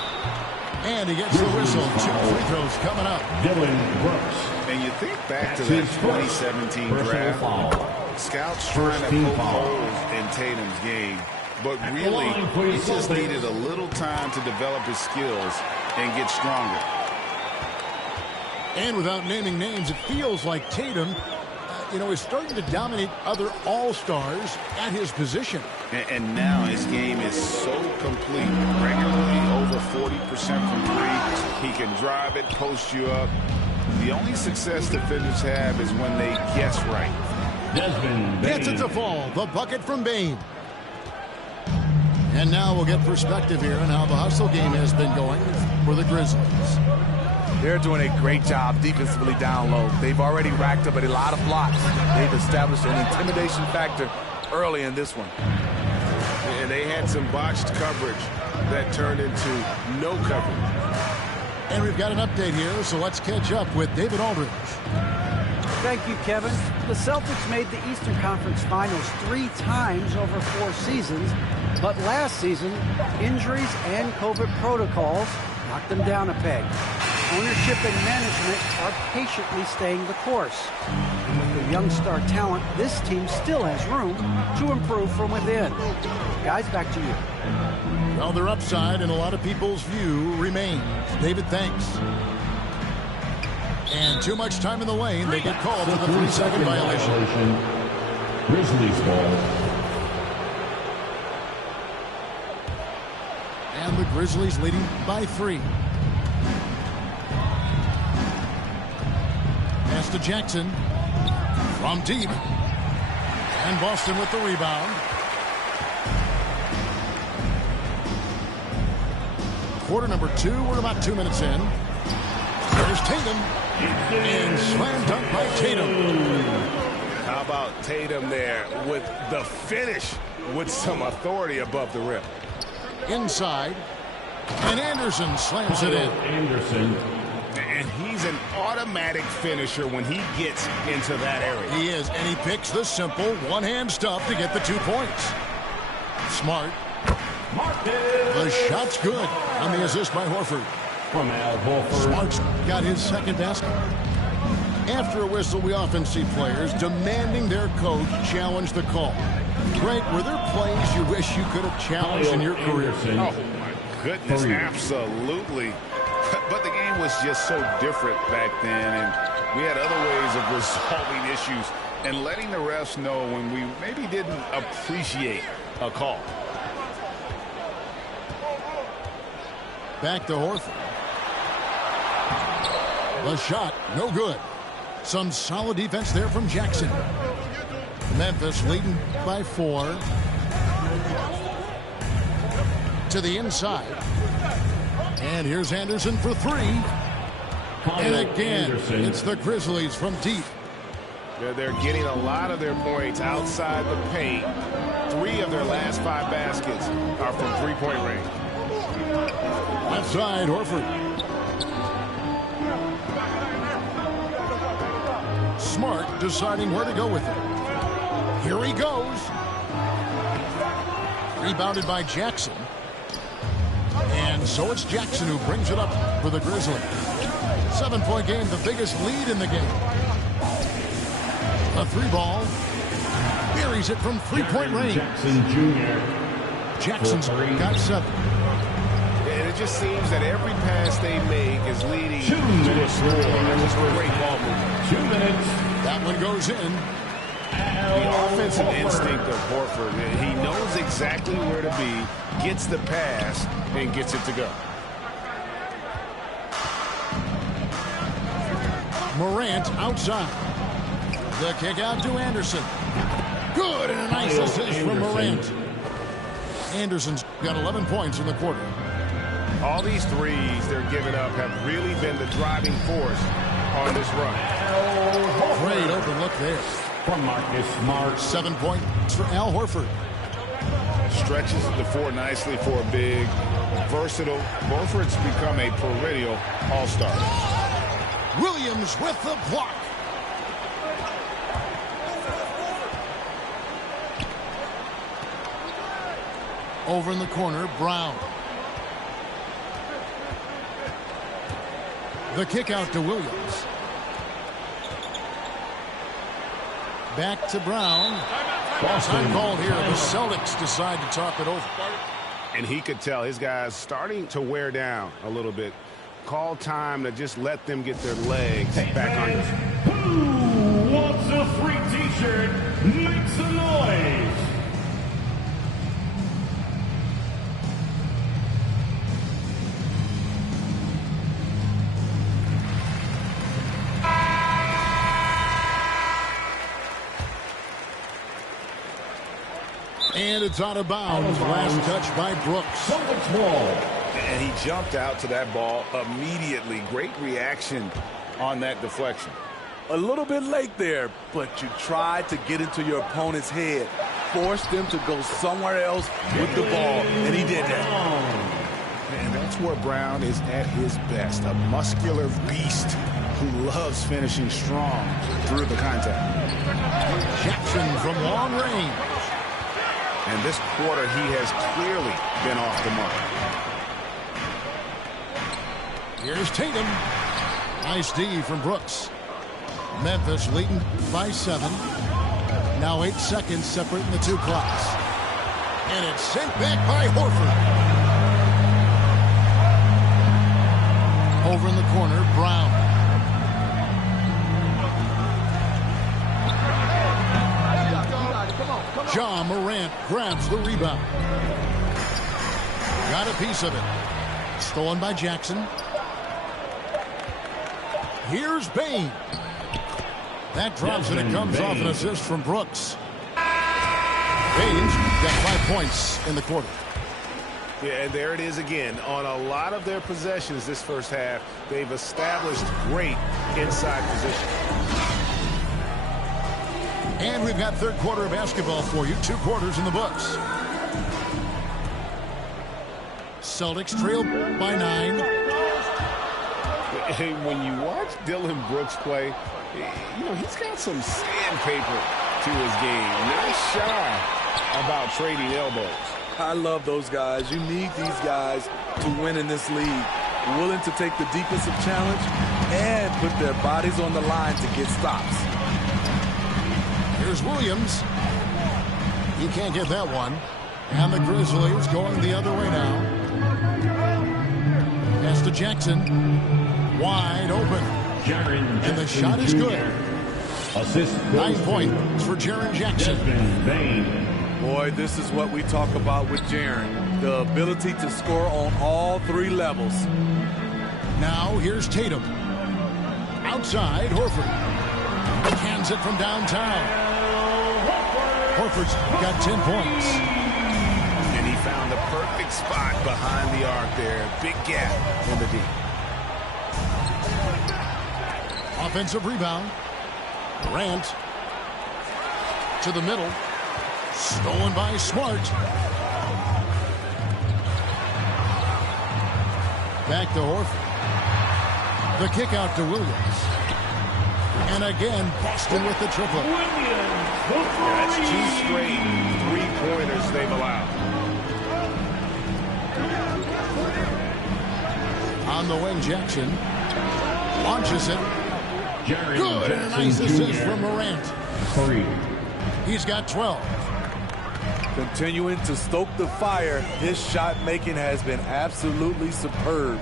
And he gets the whistle. 2 free throws coming up. Dillon Brooks. And you think back to that 2017 draft, scouts trying to poke holes in Tatum's game, but really he just needed a little time to develop his skills and get stronger. And without naming names, it feels like Tatum, is starting to dominate other all-stars at his position. And now his game is so complete. Regularly over 40% from 3. He can drive it, post you up. The only success defenders have is when they guess right. Desmond Bane. Gets it to fall. The bucket from Bane. And now we'll get perspective here on how the hustle game has been going for the Grizzlies. They're doing a great job defensively down low. They've already racked up a lot of blocks. They've established an intimidation factor early in this one. And they had some botched coverage that turned into no coverage. And we've got an update here, so let's catch up with David Aldridge. Thank you, Kevin. The Celtics made the Eastern Conference Finals 3 times over 4 seasons, but last season, injuries and COVID protocols knocked them down a peg. Ownership and management are patiently staying the course. And with the young star talent, this team still has room to improve from within. Guys, back to you. Well, their upside in a lot of people's view remains. David, thanks. And too much time in the lane. They get called for the 3-second violation. Grizzlies ball. And the Grizzlies leading by 3. Pass to Jackson from deep. And Boston with the rebound. Quarter number 2. We're about 2 minutes in. There's Tatum. And slam dunk by Tatum. How about Tatum there with the finish with some authority above the rim. Inside. And Anderson slams it in. Anderson. And he's an automatic finisher when he gets into that area. He is, and he picks the simple one-hand stuff to get the 2 points. Smart. The shot's good on the assist by Horford. From Al Horford. Smart's got his second basket. After a whistle, we often see players demanding their coach challenge the call. Greg, were there plays you wish you could have challenged in your career? Oh, my goodness, absolutely. But the game was just so different back then, and we had other ways of resolving issues and letting the refs know when we maybe didn't appreciate a call. Back to Horford. The shot, no good. Some solid defense there from Jackson. Memphis leading by 4. To the inside. And here's Anderson for 3. And again, it's the Grizzlies from deep. They're getting a lot of their points outside the paint. 3 of their last 5 baskets are from three-point range. Left side, Horford. Smart deciding where to go with it. Here he goes. Rebounded by Jackson. And so it's Jackson who brings it up for the Grizzlies. 7-point game, the biggest lead in the game. A 3 ball. Buries it from 3-point range. Jackson Jr. Jackson's got 7. And it just seems that every pass they make is leading to a score. That's a great ball movement. 2 minutes. That one goes in. The offensive instinct of Horford, he knows exactly where to be, gets the pass, and gets it to go. Morant outside. The kick out to Anderson. Good, and a nice assist from Morant. Anderson's got 11 points in the quarter. All these threes they're giving up have really been the driving force on this run. Great open look there. From Marcus Smart. 7 points for Al Horford. Stretches the floor nicely for a big, versatile. Horford's become a perennial all-star. Williams with the block. Over in the corner, Brown. The kick out to Williams. Back to Brown. Time called here. The Celtics decide to talk it over. And he could tell his guys starting to wear down a little bit. Call time to just let them get their legs back on. Who wants a free t-shirt? Make some noise. And it's out of bounds. Last touch by Brooks. Celtics ball. And he jumped out to that ball immediately. Great reaction on that deflection. A little bit late there, but you tried to get into your opponent's head. Force them to go somewhere else with the ball, and he did that. And that's where Brown is at his best. A muscular beast who loves finishing strong through the contact. Jackson from long range. And this quarter, he has clearly been off the mark. Here's Tatum. Nice D from Brooks. Memphis leading by 7. Now 8 seconds separating the two clocks. And it's sent back by Horford. Over in the corner, Brown. Ja Morant grabs the rebound. Got a piece of it. Stolen by Jackson. Here's Bane. That drops and it comes off an assist from Brooks. Bane's got 5 points in the quarter. Yeah, and there it is again. On a lot of their possessions this first half, they've established great inside position. And we've got third quarter of basketball for you. 2 quarters in the books. Celtics trail by 9. Hey, when you watch Dillon Brooks play, you know, he's got some sandpaper to his game. Not shy about trading elbows. I love those guys. You need these guys to win in this league. Willing to take the defensive challenge and put their bodies on the line to get stops. Here's Williams. He can't get that one. And the Grizzlies going the other way now. Pass to Jackson. Wide open. And the shot is good. Assist 9 points for Jaren Jackson. Boy, this is what we talk about with Jaren. The ability to score on all 3 levels. Now here's Tatum. Outside, Horford. Cans it from downtown. Horford's got 10 points. And he found the perfect spot behind the arc there. Big gap in the D. Offensive rebound. Durant to the middle. Stolen by Smart. Back to Horford. The kick out to Williams. And again, Boston with the triple. That's 2 straight 3-pointers they've allowed. On the wing, Jackson launches it. Jaren Good, and a nice Jackson assist Jr. from Morant. 3. He's got 12. Continuing to stoke the fire, his shot making has been absolutely superb.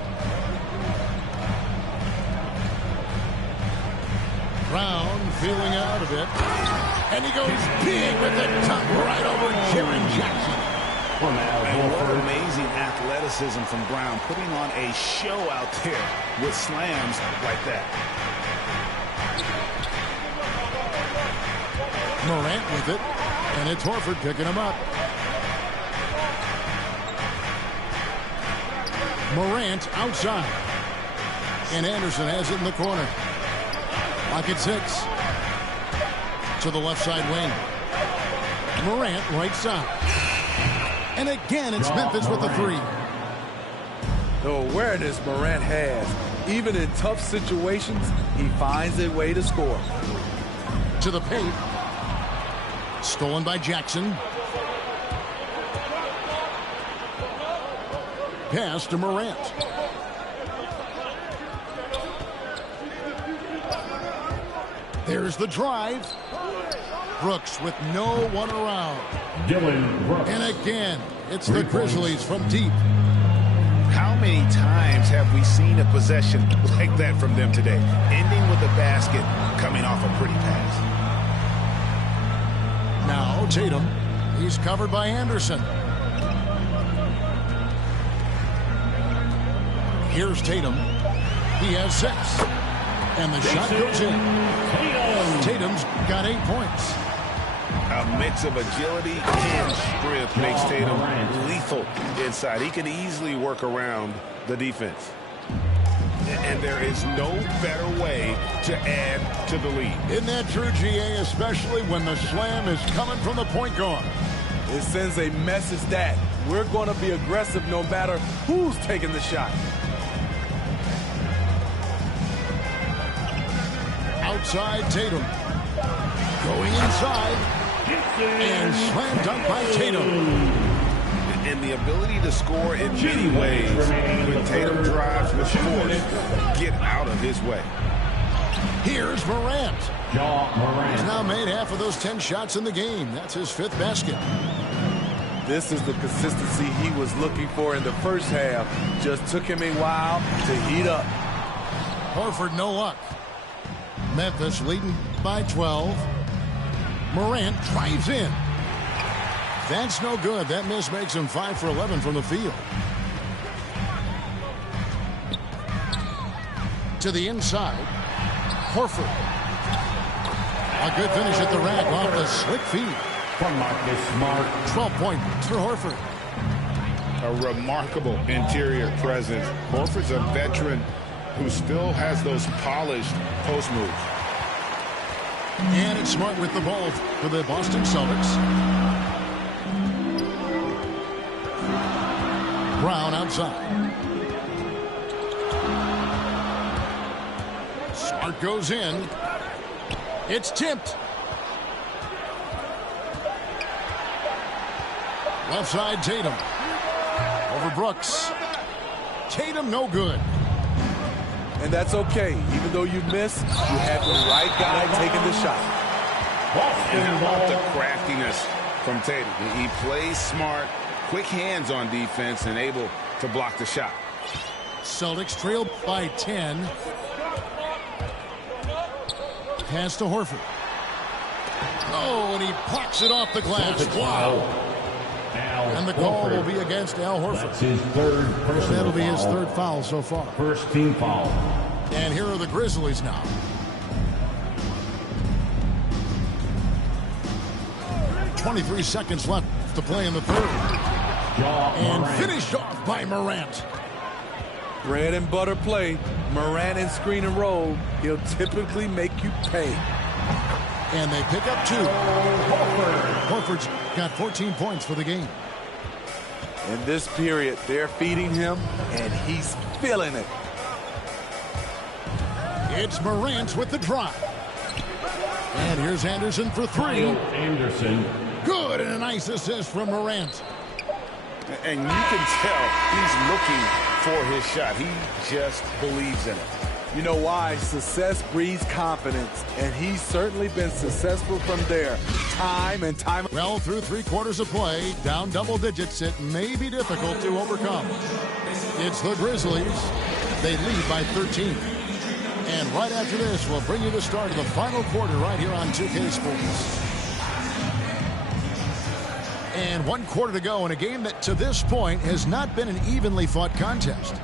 Brown feeling out of it. And he goes big with the dunk right over Jaren Jackson. And what amazing athleticism from Brown, putting on a show out there with slams like that. Morant with it, and it's Horford picking him up. Morant outside. And Anderson has it in the corner. Pocket 6. To the left side wing. Morant right side. And again, it's Memphis with the 3. The awareness Morant has. Even in tough situations, he finds a way to score. To the paint. Stolen by Jackson. Pass to Morant. There's the drive. Brooks with no one around. Dylan Brooks. And again, it's the Grizzlies from deep. How many times have we seen a possession like that from them today? Ending with a basket, coming off a pretty pass. Now Tatum. He's covered by Anderson. Here's Tatum. He has 6. And the shot goes in. Tatum's got 8 points. A mix of agility and strength makes Tatum lethal inside. He can easily work around the defense. And there is no better way to add to the lead. Isn't that true, GA, especially when the slam is coming from the point guard? It sends a message that we're going to be aggressive no matter who's taking the shot. Outside Tatum. Going inside. And slam dunk by Tatum. And the ability to score in many ways. When Tatum drives with force, get out of his way. Here's Morant. Morant. He's now made half of those 10 shots in the game. That's his 5th basket. This is the consistency he was looking for in the first half. Just took him a while to heat up. Horford, no luck. Memphis leading by 12. Morant drives in. That's no good. That miss makes him 5 for 11 from the field. To the inside. Horford. A good finish at the rack off the slick feed. From Marcus Smart. 12 points for Horford. A remarkable interior presence. Horford's a veteran who still has those polished post moves. And it's Smart with the ball for the Boston Celtics. Brown outside. Smart goes in. It's tipped. Left side Tatum. Over Brooks. Tatum no good. And that's okay. Even though you miss, you have the right guy taking the shot. And how about the craftiness from Tatum? He plays smart, quick hands on defense, and able to block the shot. Celtics trail by 10. Pass to Horford. Oh, and he pops it off the glass. Wow. And the call will be against Al Horford. That's his 3rd personal That'll be his foul. 3rd foul so far. First team foul. And here are the Grizzlies now. .23 seconds left to play in the 3rd. And finished off by Morant. Bread and butter play. Morant and screen and roll. He'll typically make you pay. And they pick up 2. Horford's got 14 points for the game. In this period, they're feeding him, and he's feeling it. It's Morant with the drive. And here's Anderson for 3. Anderson. Good, and a nice assist from Morant. And you can tell he's looking for his shot. He just believes in it. You know why? Success breeds confidence, and he's certainly been successful from there, time and time. Well, through 3 quarters of play, down double digits, it may be difficult to overcome. It's the Grizzlies. They lead by 13. And right after this, we'll bring you the start of the final quarter right here on 2K Sports. And 1 quarter to go in a game that to this point has not been an evenly fought contest.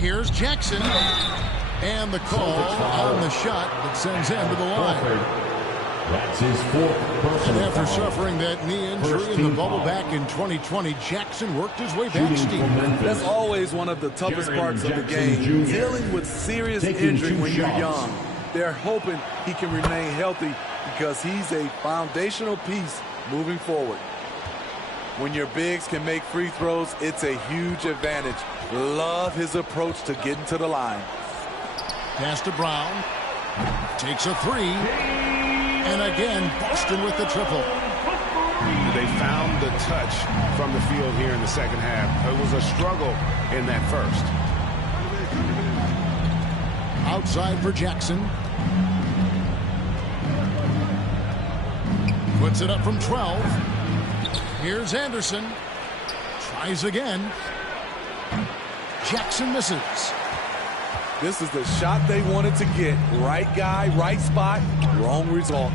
Here's Jackson. And the call on the shot that sends him to the line. That's his 4th personal And after foul. suffering that knee injury in the bubble back in 2020, Jackson worked his way back, Steve. That's always one of the toughest parts of the game, dealing with serious injury when you're young. They're hoping he can remain healthy because he's a foundational piece moving forward. When your bigs can make free throws, it's a huge advantage. Love his approach to getting to the line. Pass to Brown. Takes a 3. And again, Boston with the triple. They found the touch from the field here in the second half. It was a struggle in that first. Outside for Jackson. Puts it up from 12. Here's Anderson. Tries again. Jackson misses. This is the shot they wanted to get. Right guy, right spot, wrong result.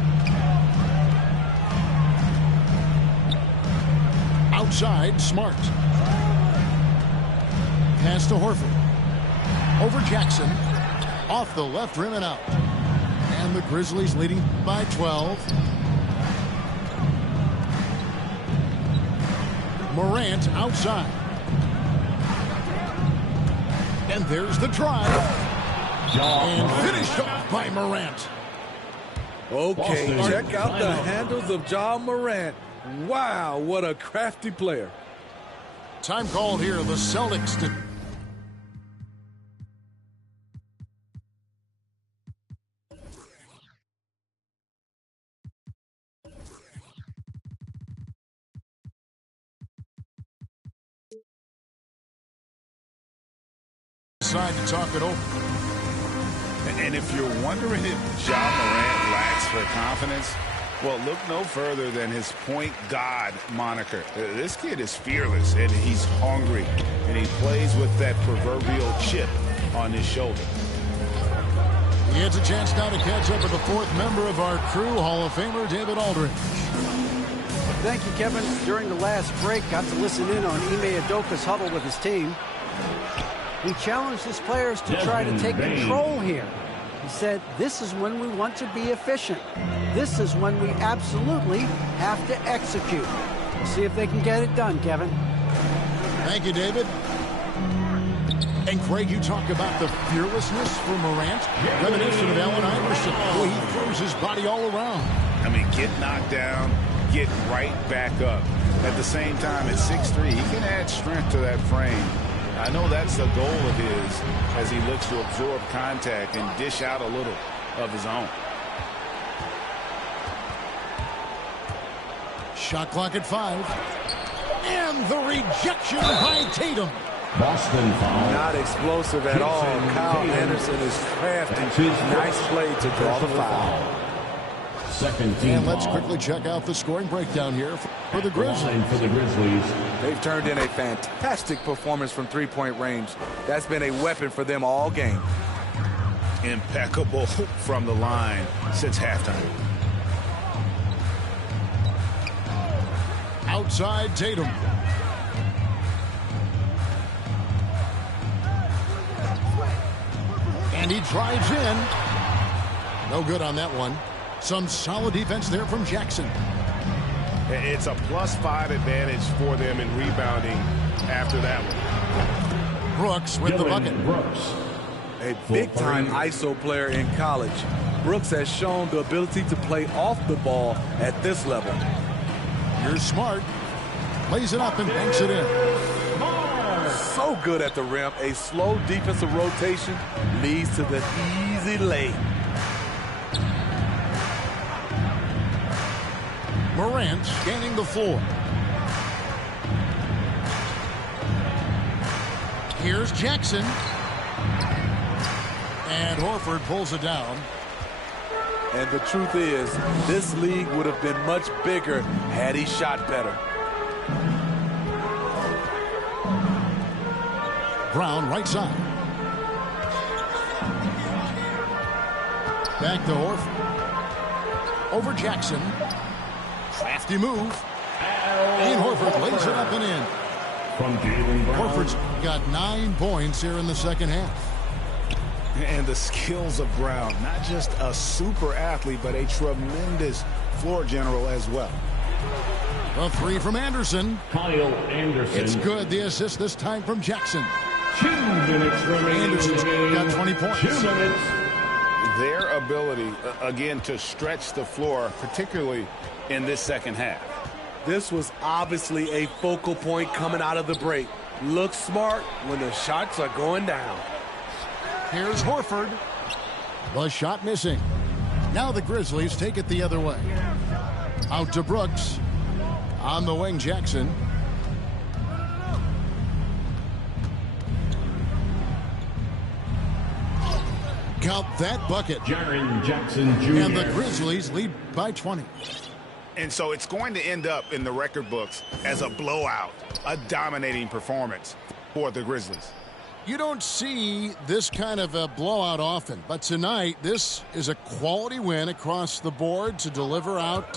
Outside, Smart. Pass to Horford. Over Jackson. Off the left rim and out. And the Grizzlies leading by 12. Morant outside. And there's the drive. And finished off by Morant. Okay, Boston. check out the handles of Ja Morant. Wow, what a crafty player. Time called here. The Celtics to decide to talk it over. And if you're wondering if Ja Morant lacks for confidence, well, look no further than his point guard moniker. This kid is fearless, and he's hungry, and he plays with that proverbial chip on his shoulder. He has a chance now to catch up with the 4th member of our crew, Hall of Famer David Aldridge. Thank you, Kevin. During the last break, got to listen in on Ime Udoka's huddle with his team. He challenged his players to try to take control here. He said, this is when we want to be efficient. This is when we absolutely have to execute. We'll see if they can get it done, Kevin. Thank you, David. And Craig, you talk about the fearlessness for Morant, reminiscent of Allen Iverson. Boy, he throws his body all around. I mean, get knocked down, get right back up. At the same time, at 6'3", he can add strength to that frame. I know that's the goal of his as he looks to absorb contact and dish out a little of his own. Shot clock at 5. And the rejection by Tatum. Boston foul. Not explosive at all. Kyle Anderson is crafty. Nice play to draw the foul. Second team And let's foul. quickly check out the scoring breakdown here for the Grizzlies. Line for the Grizzlies. They've turned in a fantastic performance from three-point range. That's been a weapon for them all game. Impeccable from the line since halftime. Outside Tatum. And he drives in. No good on that one. Some solid defense there from Jackson. It's a +5 advantage for them in rebounding after that one. Brooks with the bucket. Brooks. A big-time ISO player in college. Brooks has shown the ability to play off the ball at this level. Here's Smart. Plays it up and banks it in. So good at the rim. A slow defensive rotation leads to the easy lay. Morant scanning the floor. Here's Jackson. And Horford pulls it down. And the truth is, this league would have been much bigger had he shot better. Brown right side. Back to Horford. Over Jackson. Crafty move. And Horford lays it up and in. From Jaylen Brown. Horford's got 9 points here in the second half. And the skills of Brown, not just a super athlete, but a tremendous floor general as well. A 3 from Anderson. Kyle Anderson. It's good. The assist this time from Jackson. 2 minutes remaining. Anderson's got 20 points. 2 minutes. Their ability, again, to stretch the floor, particularly in this second half. This was obviously a focal point coming out of the break. Look smart when the shots are going down. Here's Horford. The shot missing. Now the Grizzlies take it the other way. Out to Brooks. On the wing, Jackson. Count that bucket. Jaren Jackson Jr. And the Grizzlies lead by 20. And so it's going to end up in the record books as a blowout, a dominating performance for the Grizzlies. You don't see this kind of a blowout often, but tonight this is a quality win across the board to deliver out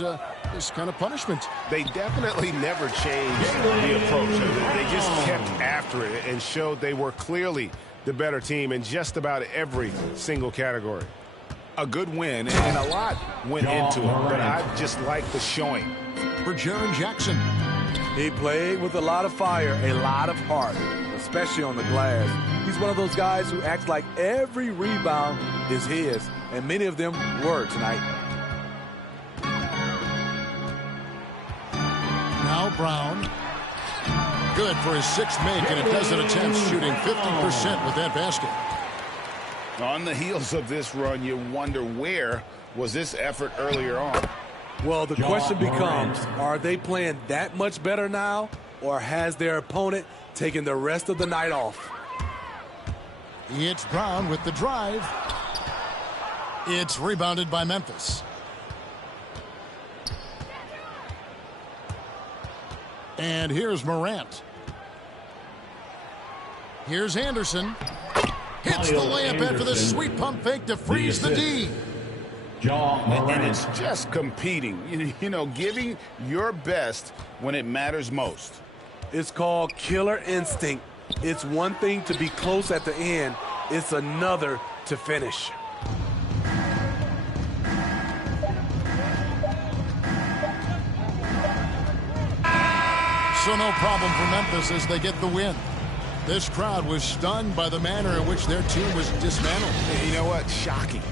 this kind of punishment. They definitely never changed the approach. They just kept after it and showed they were clearly the better team in just about every single category. A good win, and a lot went into it, but I just like the showing. For Jaren Jackson. He played with a lot of fire, a lot of heart, especially on the glass. He's one of those guys who acts like every rebound is his, and many of them were tonight. Now Brown. Good for his 6th make, and a dozen attempts, shooting 50% with that basket. On the heels of this run, you wonder where was this effort earlier on? Well, the question becomes, are they playing that much better now, or has their opponent taken the rest of the night off? It's Brown with the drive. It's rebounded by Memphis. And here's Morant. Here's Anderson. Hits the layup after the sweet pump fake to freeze the D. And it's just competing, you know, giving your best when it matters most. It's called killer instinct. It's one thing to be close at the end. It's another to finish. So no problem for Memphis as they get the win. This crowd was stunned by the manner in which their team was dismantled. You know what? Shocking.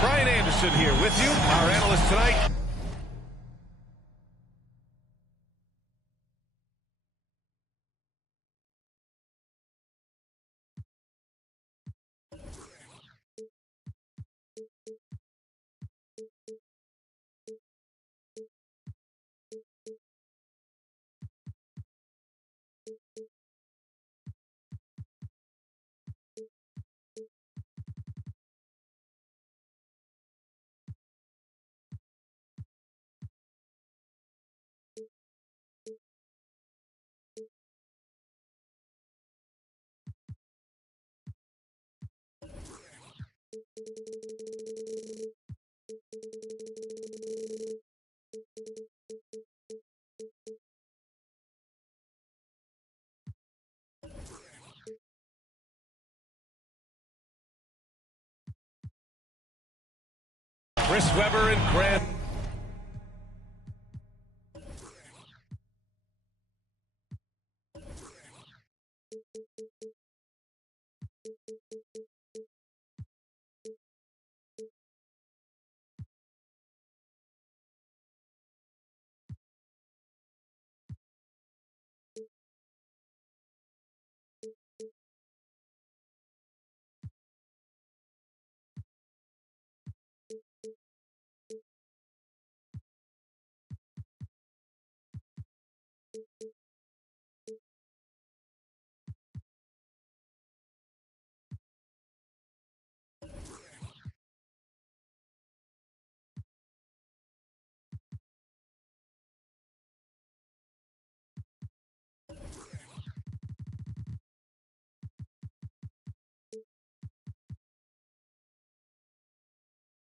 Brian Anderson here with you, our analyst tonight. Chris Webber and Grant.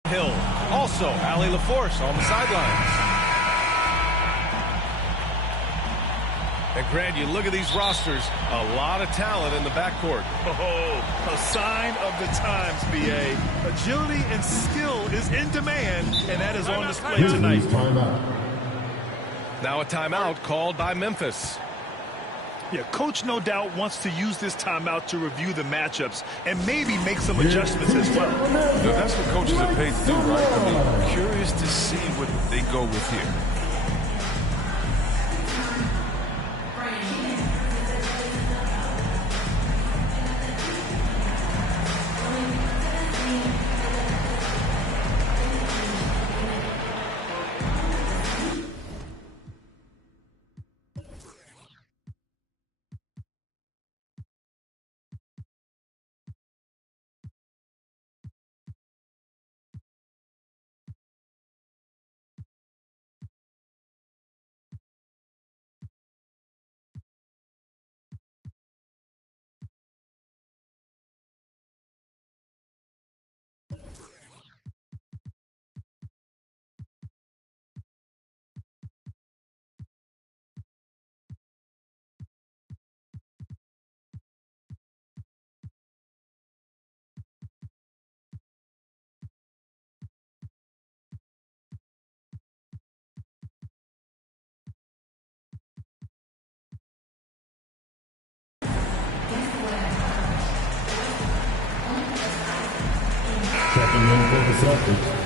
Hill. Also, Allie LaForce on the sidelines. And Grant, you look at these rosters, a lot of talent in the backcourt. Oh, a sign of the times, B.A. Agility and skill is in demand, and that is on display tonight. Now a timeout called by Memphis. Yeah, coach no doubt wants to use this timeout to review the matchups and maybe make some adjustments as well. Now, that's what coaches are paid to do, right? I mean, curious to see what they go with here. Checking in for the Celtics.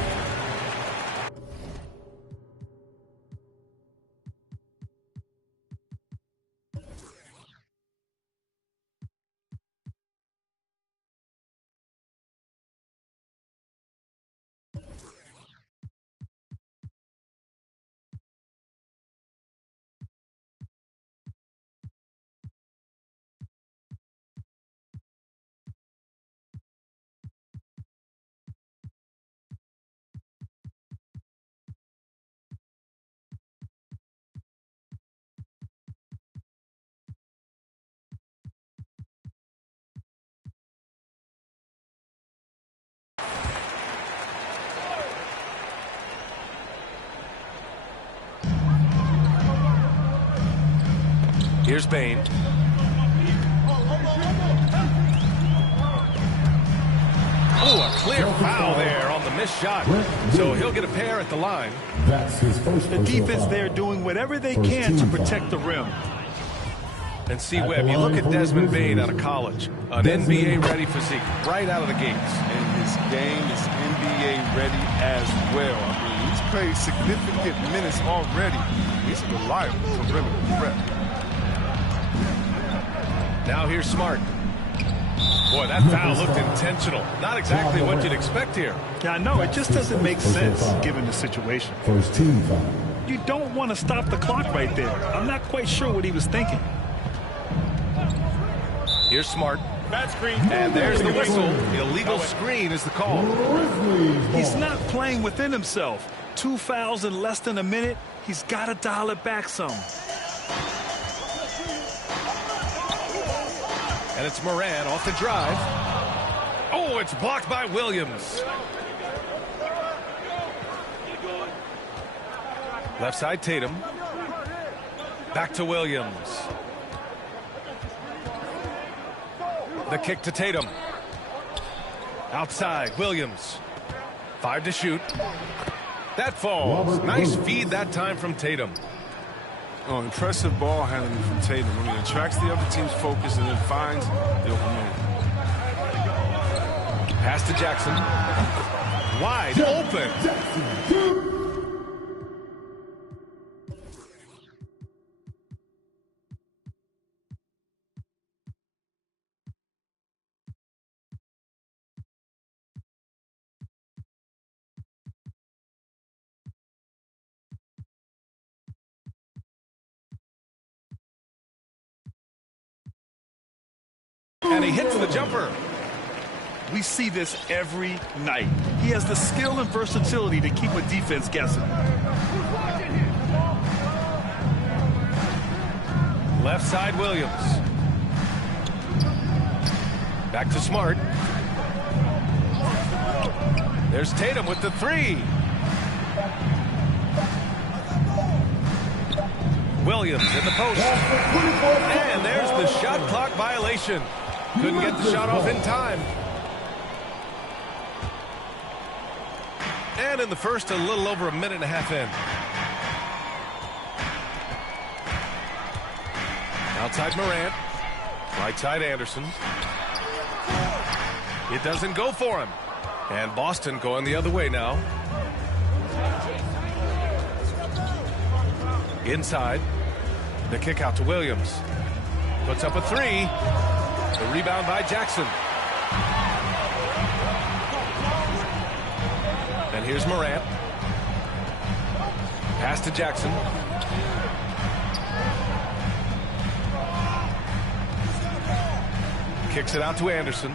Here's Bane. Oh, a clear foul there on the missed shot. So he'll get a pair at the line. That's his first. The defense there doing whatever they can to protect the rim. And see, Webb, you look at Desmond Bane out of college, an NBA-ready physique right out of the gates. And his game is NBA-ready as well. I mean, he's played significant minutes already. He's a reliable perimeter threat. Now here's Smart. Boy, that foul looked intentional. Not exactly what you'd expect here. Yeah, I know. It just doesn't make sense given the situation. First team foul. You don't want to stop the clock right there. I'm not quite sure what he was thinking. Here's Smart. And there's the whistle. Illegal screen is the call. He's not playing within himself. 2 fouls in less than a minute. He's got to dial it back some. And it's Moran off the drive. Oh, it's blocked by Williams. Left side Tatum. Back to Williams. The kick to Tatum. Outside, Williams. 5 to shoot. That falls. Nice feed that time from Tatum. Oh, impressive ball handling from Tatum. I mean, it attracts the other team's focus and then finds the open man. Pass to Jackson. Wide open. And he hits the jumper. We see this every night. He has the skill and versatility to keep a defense guessing. Left side, Williams. Back to Smart. There's Tatum with the 3. Williams in the post. And there's the shot clock violation. Couldn't get the shot off in time. And in the first, a little over a minute and a half in. Outside Morant. Right side Anderson. It doesn't go for him. And Boston going the other way now. Inside. The kick out to Williams. Puts up a 3. The rebound by Jackson. And here's Morant. Pass to Jackson. Kicks it out to Anderson.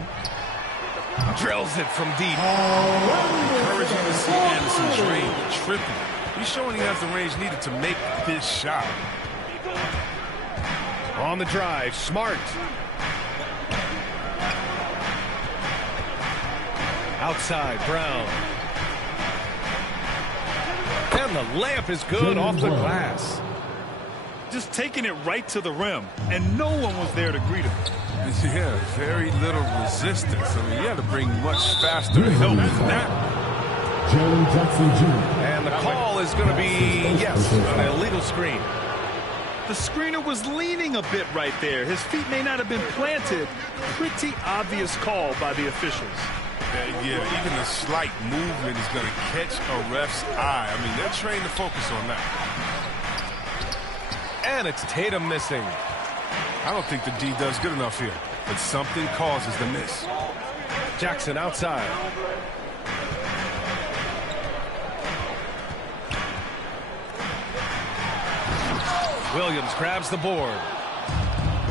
Drills it from deep. Encouraging to see Anderson drain the triple. He's showing he has the range needed to make this shot. On the drive, Smart. Outside, Brown. And the layup is good off the glass. Just taking it right to the rim, and no one was there to greet him. Yeah, very little resistance. I mean, you had to bring much faster help than that. Jaren Jackson Jr. And the call is going to be, yes, an illegal screen. The screener was leaning a bit right there. His feet may not have been planted. Pretty obvious call by the officials. Yeah, even a slight movement is going to catch a ref's eye. I mean, they're trained to focus on that. And it's Tatum missing. I don't think the D does good enough here, but something causes the miss. Jackson outside. Williams grabs the board.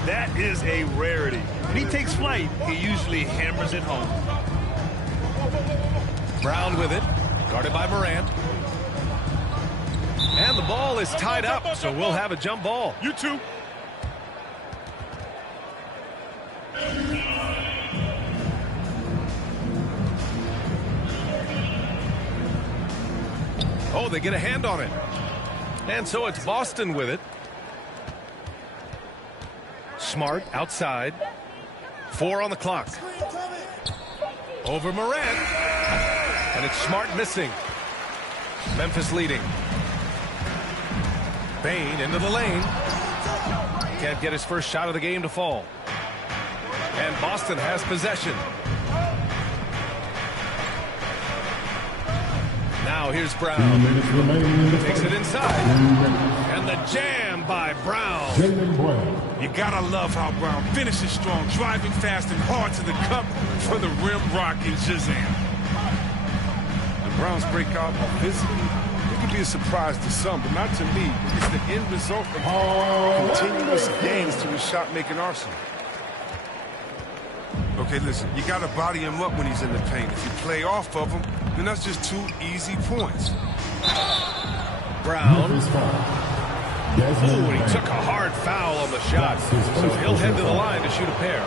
That is a rarity. When he takes flight, he usually hammers it home. Brown with it, guarded by Morant. And the ball is tied up, so we'll have a jump ball. You too. Oh, they get a hand on it. And so it's Boston with it. Smart outside. 4 on the clock. Over Morant. And it's Smart missing. Memphis leading. Bane into the lane. Can't get his first shot of the game to fall. And Boston has possession. Now here's Brown. Takes it inside. And the jam by Brown. You gotta love how Brown finishes strong, driving fast and hard to the cup for the rim rocking Shazam. The Browns break out offensively. It could be a surprise to some, but not to me. It's the end result of continuous gains to his shot-making arsenal. Okay, listen, you got to body him up when he's in the paint. If you play off of him, then that's just 2 easy points. Brown. Oh, and he took a hard foul on the shot. So he'll head to the line to shoot a pair.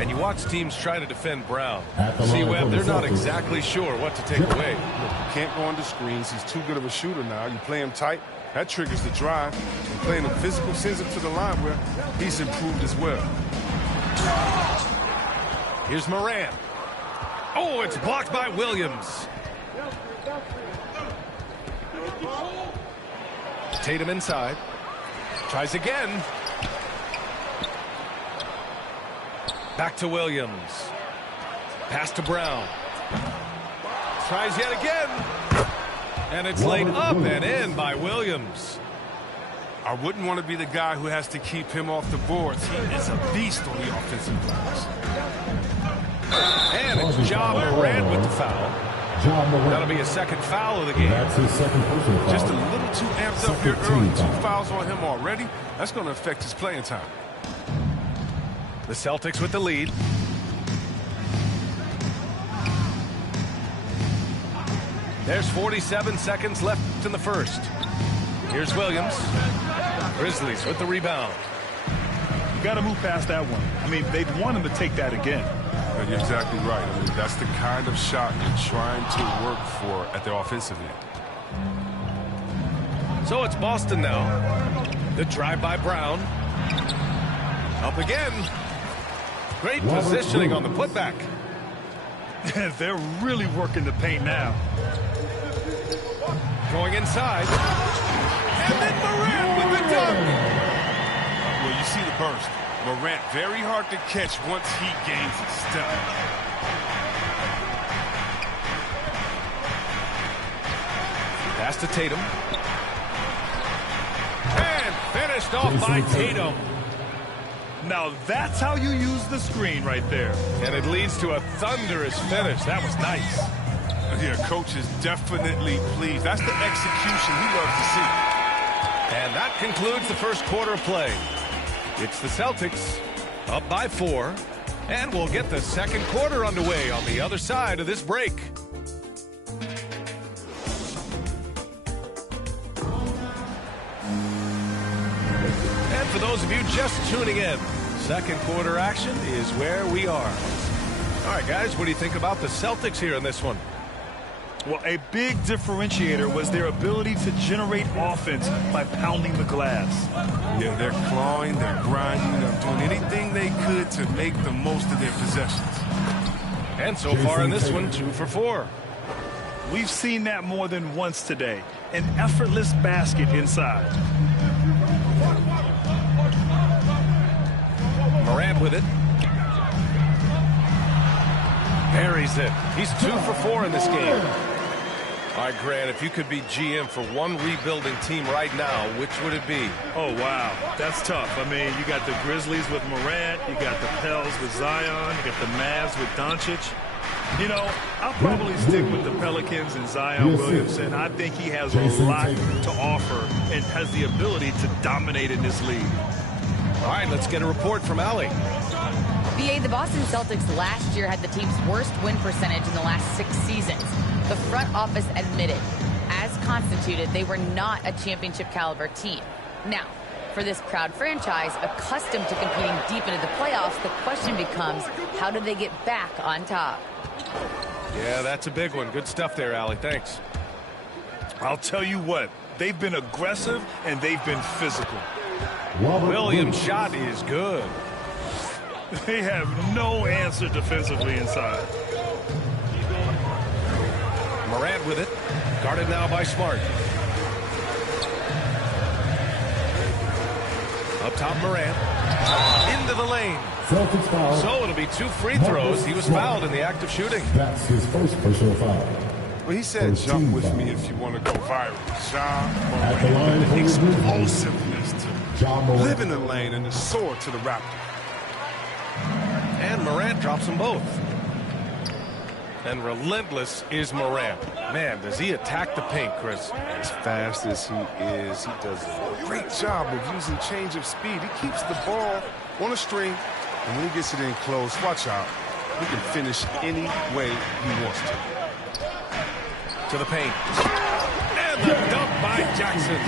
And you watch teams try to defend Brown. See, Webb, they're not exactly sure what to take away. Look, you can't go under screens. He's too good of a shooter now. You play him tight, that triggers the drive. And playing him physical sends him to the line where he's improved as well. Here's Morant. Oh, it's blocked by Williams. Tatum inside. Tries again. Back to Williams. Pass to Brown. Tries yet again. And it's laid up and in by Williams. I wouldn't want to be the guy who has to keep him off the boards. He is a beast on the offensive glass. And it's Ja Morant with the foul. That'll be a second foul of the game. That's his second personal foul. Just a little too amped up here early. 2 fouls on him already. That's going to affect his playing time. The Celtics with the lead. There's 47 seconds left in the first. Here's Williams. Grizzlies with the rebound. You got to move past that one. I mean, they'd want him to take that again. You're exactly right. I mean, that's the kind of shot you're trying to work for at the offensive end. So it's Boston now. The drive by Brown. Up again. Great positioning on the putback. They're really working the paint now. Going inside. And then Morant with the dunk. Well, you see the burst. Morant very hard to catch once he gains his step. Pass to Tatum. And finished off by Tatum. Now that's how you use the screen right there. And it leads to a thunderous finish. That was nice. Yeah, coach is definitely pleased. That's the execution he loves to see. And that concludes the first quarter of play. It's the Celtics up by 4. And we'll get the second quarter underway on the other side of this break. And for those of you just tuning in, second quarter action is where we are. All right, guys, what do you think about the Celtics here in this one? Well, a big differentiator was their ability to generate offense by pounding the glass. Yeah, they're clawing, they're grinding, they're doing anything they could to make the most of their possessions. And so far in this one, 2 for 4. We've seen that more than once today. An effortless basket inside. Morant with it. Buries it. He's 2 for 4 in this game. All right, Grant, if you could be GM for one rebuilding team right now, which would it be? Oh, wow. That's tough. I mean, you got the Grizzlies with Morant. You got the Pels with Zion. You got the Mavs with Doncic. You know, I'll probably stick with the Pelicans and Zion Williamson. I think he has a lot to offer and has the ability to dominate in this league. All right, let's get a report from Allie. BA, the Boston Celtics last year had the team's worst win percentage in the last 6 seasons. The front office admitted, as constituted, they were not a championship caliber team. Now, for this proud franchise, accustomed to competing deep into the playoffs, the question becomes, how do they get back on top? Yeah, that's a big one. Good stuff there, Allie. Thanks. I'll tell you what, they've been aggressive and they've been physical. Williams' shot is good. They have no answer defensively inside. Morant with it. Guarded now by Smart. Up top, Morant. Into the lane. So it'll be 2 free throws. He was fouled in the act of shooting. That's his first personal foul. Well, he said, jump with me if you want to go viral. Ja Morant, the explosiveness to live in the lane and the sword to the Raptors. And Morant drops them both. And relentless is Morant. Man, does he attack the paint, Chris. As fast as he is, he does a great job of using change of speed. He keeps the ball on a string, and when he gets it in close, watch out. He can finish any way he wants to the paint. And the dunk by Jackson.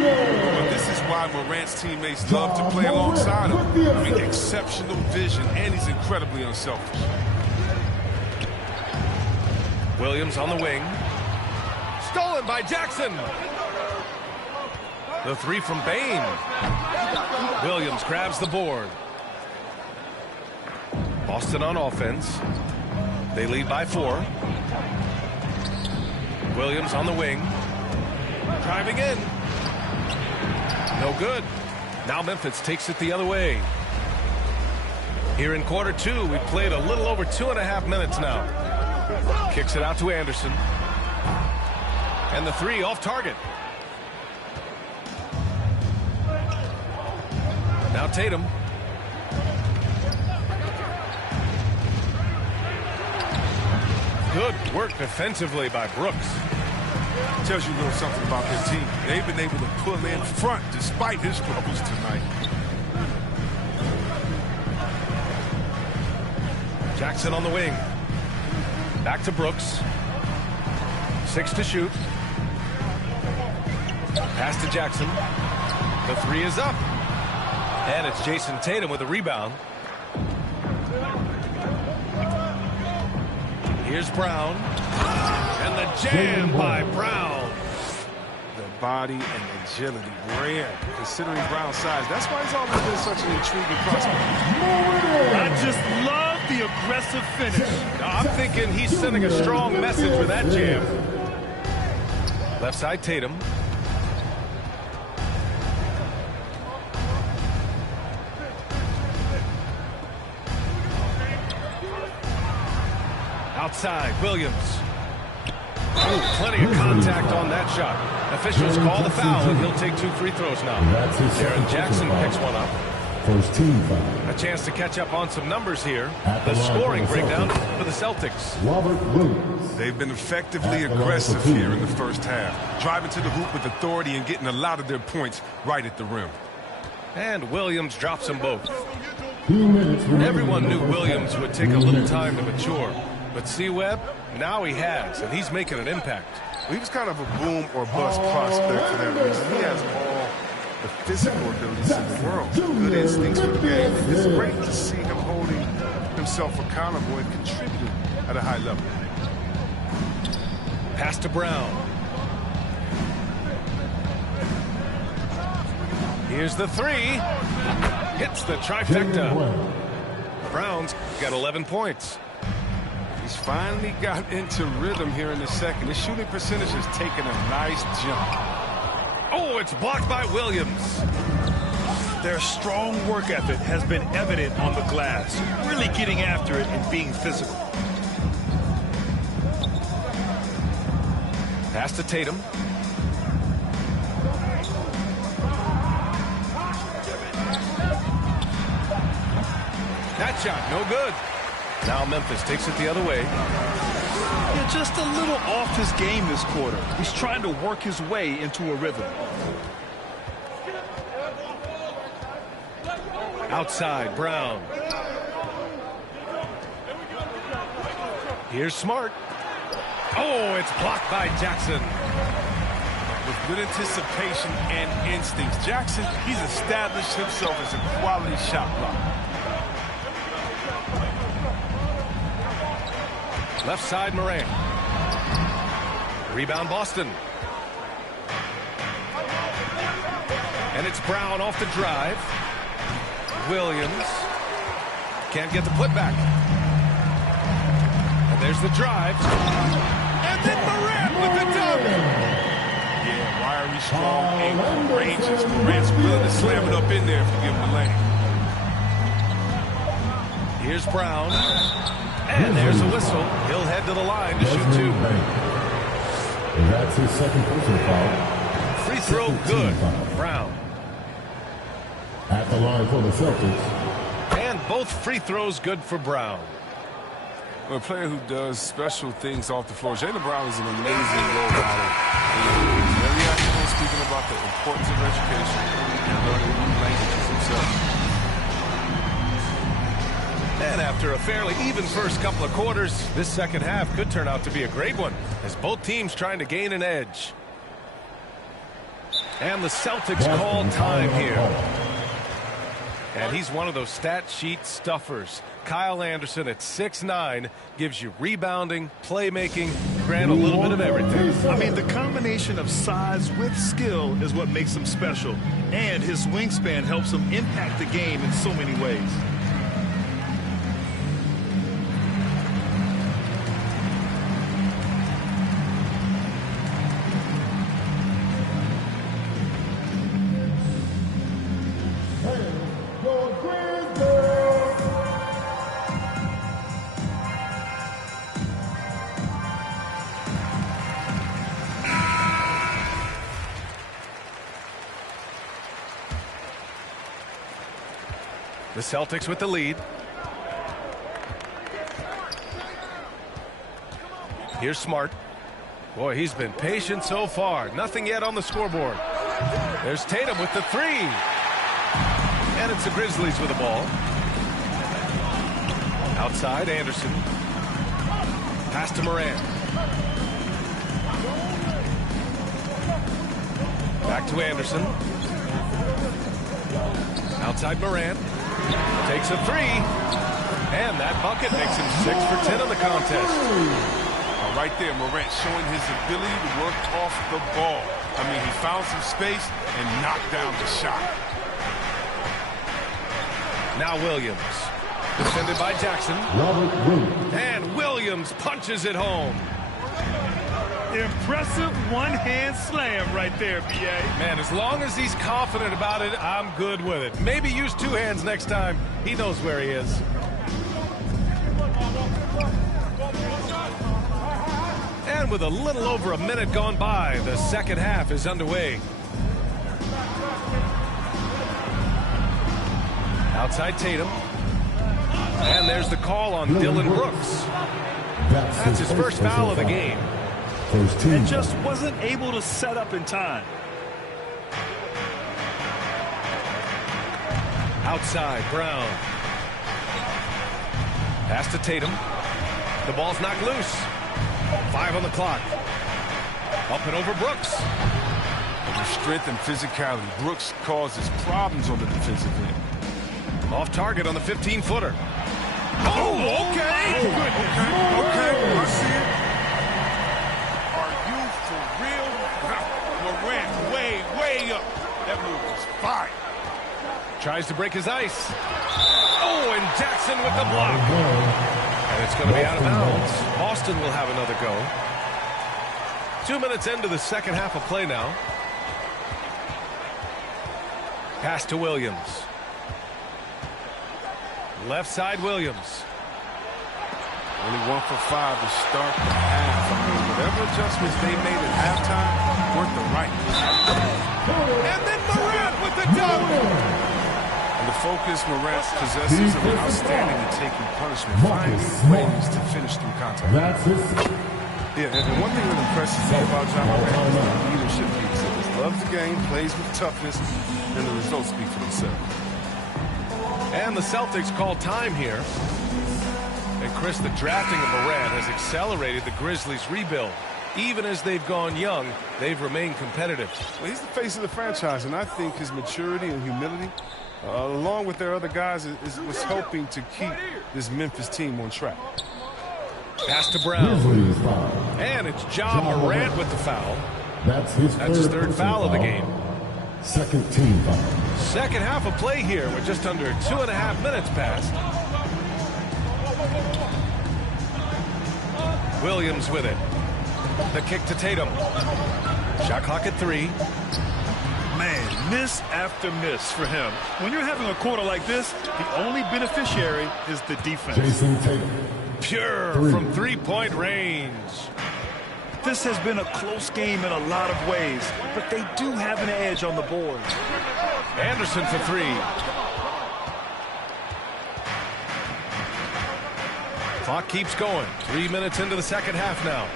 Well, this is why Morant's teammates love to play alongside him. I mean, exceptional vision, and he's incredibly unselfish. Williams on the wing. Stolen by Jackson. The 3 from Bane. Williams grabs the board. Boston on offense. They lead by 4. Williams on the wing. Driving in. No good. Now Memphis takes it the other way. Here in quarter 2, we've played a little over 2.5 minutes now. Kicks it out to Anderson. And the 3 off target. Now Tatum. Good work defensively by Brooks. Tells you a little something about their team. They've been able to pull in front despite his struggles tonight. Jackson on the wing. Back to Brooks. 6 to shoot. Pass to Jackson. The 3 is up. And it's Jason Tatum with a rebound. Here's Brown. And the jam by Brown. The body and agility, rare considering Brown's size. That's why he's always been such an intriguing prospect. I just love the aggressive finish. I'm thinking he's sending a strong message with that jam. Left side Tatum. Outside, Williams. Oh, plenty of contact on that shot. Officials call the foul, and he'll take 2 free throws now. Aaron Jackson picks one up. First team foul. A chance to catch up on some numbers here. The scoring breakdown for the Celtics. Robert Williams. They've been effectively aggressive here in the first half. Driving to the hoop with authority and getting a lot of their points right at the rim. And Williams drops them both. 2 minutes remaining. Everyone knew Williams would take a little time to mature. But C-Webb, now he has, and he's making an impact. Well, he was kind of a boom or bust prospect for that reason. He has all the physical abilities in the world, good instincts for the game. It's great to see him holding himself accountable and contributing at a high level. Pass to Brown. Here's the 3. Hits the trifecta. Brown's got 11 points. He's finally got into rhythm here in the second. His shooting percentage has taken a nice jump. Oh, it's blocked by Williams. Their strong work ethic has been evident on the glass, really getting after it and being physical. Pass to Tatum. That shot, no good. Now Memphis takes it the other way. Yeah, just a little off his game this quarter. He's trying to work his way into a rhythm. Outside, Brown. Here's Smart. Oh, it's blocked by Jackson. With good anticipation and instincts, Jackson, he's established himself as a quality shot blocker. Left side, Morant. Rebound, Boston. And it's Brown off the drive. Williams can't get the putback. And there's the drive. And then Morant with the dunk. Yeah, wiry, strong, and courageous. Morant's willing to slam it up in there if you give him the lane. Here's Brown. And there's a whistle. He'll head to the line to shoot two. That's his second personal foul. Free throw good. Brown. At the line for the Celtics. And both free throws good for Brown. A player who does special things off the floor. Jaylen Brown is an amazing role model. He's very active speaking about the importance of education and learning new languages himself. And after a fairly even first couple of quarters, this second half could turn out to be a great one as both teams trying to gain an edge. And the Celtics call time here. And he's one of those stat sheet stuffers. Kyle Anderson at 6'9" gives you rebounding, playmaking, Grant, a little bit of everything. I mean, the combination of size with skill is what makes him special. And his wingspan helps him impact the game in so many ways. The Celtics with the lead. Here's Smart. Boy, he's been patient so far. Nothing yet on the scoreboard. There's Tatum with the three. And it's the Grizzlies with the ball. Outside, Anderson. Pass to Morant. Back to Anderson. Outside Morant. Takes a three. And that bucket makes him 6 for 10 in the contest. Right there, Morant showing his ability to work off the ball. I mean, he found some space and knocked down the shot. Now Williams. Defended by Jackson. And Williams punches it home. Impressive one-hand slam right there, B.A. Man, as long as he's confident about it, I'm good with it. Maybe use two hands next time. He knows where he is. And with a little over a minute gone by, the second half is underway. Outside Tatum. And there's the call on Dylan Brooks. That's his first foul of the game. And just wasn't able to set up in time. Outside, Brown. Pass to Tatum. The ball's knocked loose. 5 on the clock. Up and over Brooks. With strength and physicality, Brooks causes problems on the defensive end. Off target on the 15-footer. Oh, okay. Okay, I see it. Are you for real? Morant way up. That move was fire. Tries to break his ice. Oh, and Jackson with the block. And it's going to be out of bounds. Boston will have another go. 2 minutes into the second half of play now. Pass to Williams. Left side, Williams. Only 1 for 5 to start the half. I mean, whatever adjustments they made at halftime weren't the right. And then Morant with the dunk. And the focus Morant possesses of outstanding at taking punishment, finding ways to finish through contact. Yeah, and one thing that impresses me about Ja Morant is the leadership he exhibits. Loves the game, plays with toughness, and the results speak for themselves. And the Celtics call time here. And Chris, the drafting of Morant has accelerated the Grizzlies' rebuild. Even as they've gone young, they've remained competitive. Well, he's the face of the franchise, and I think his maturity and humility, along with their other guys, is what's helping to keep this Memphis team on track. Pass to Brown. And it's Ja Morant with the foul. That's his third foul of the game. Second team foul. Second half of play here with just under 2.5 minutes passed. Williams with it. The kick to Tatum. Shot clock at 3. Man, miss after miss for him. When you're having a quarter like this, the only beneficiary is the defense. Jason Tatum. Pure from three-point range. This has been a close game in a lot of ways, but they do have an edge on the board. Anderson for 3. Clock keeps going. 3 minutes into the second half now.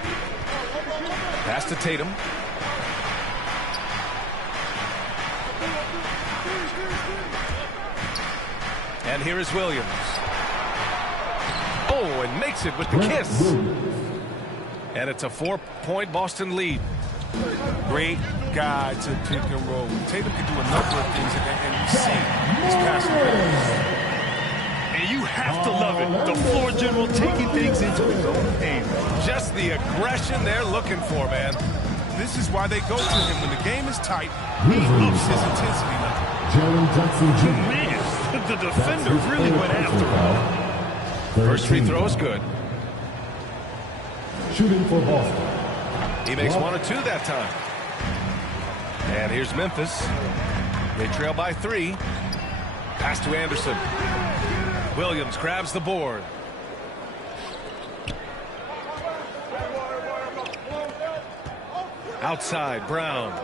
Pass to Tatum. And here is Williams. Oh, and makes it with the kiss. And it's a 4-point Boston lead. Great guy to pick and roll. Tatum can do a number of things, and you see his passing ability. And you have to love it. The floor general taking things into his own game. Just the aggression they're looking for, man. This is why they go to him. When the game is tight, he ups his intensity level. Jaren Jackson Jr. Man, the defender really went after him. First free throw is good. Shooting for Boston. He makes 1 or 2 that time. And here's Memphis. They trail by 3. Pass to Anderson. Williams grabs the board. Outside, Brown.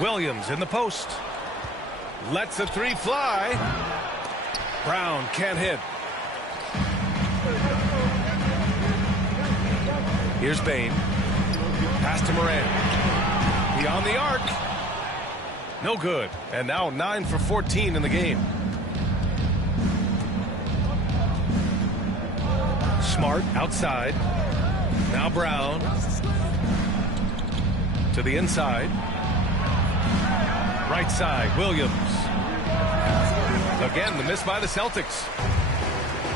Williams in the post. Lets a 3 fly. Brown can't hit. Here's Bane. Pass to Morant. Beyond the arc. No good. And now 9 for 14 in the game. Smart outside. Now Brown. To the inside. Right side, Williams. Again, the miss by the Celtics.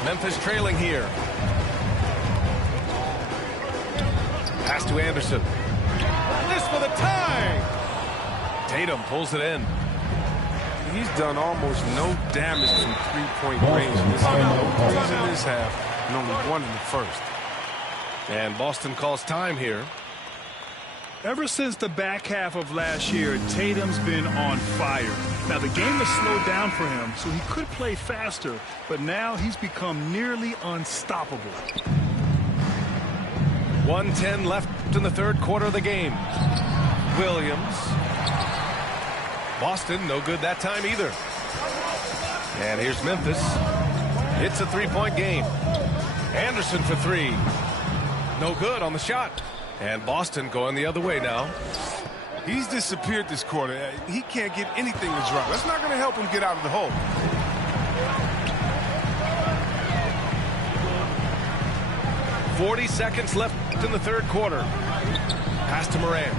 Memphis trailing here. Pass to Anderson. This for the tie. Tatum pulls it in. He's done almost no damage from three-point range. There's no threes in this half, and only 1 in the first. And Boston calls time here. Ever since the back half of last year, Tatum's been on fire. Now, the game has slowed down for him, so he could play faster, but now he's become nearly unstoppable. 1:10 left in the third quarter of the game. Williams. Boston, no good that time either. And here's Memphis. It's a 3-point game. Anderson for 3. No good on the shot. And Boston going the other way now. He's disappeared this quarter. He can't get anything to drop. That's not going to help him get out of the hole. .40 seconds left in the third quarter. Pass to Morant.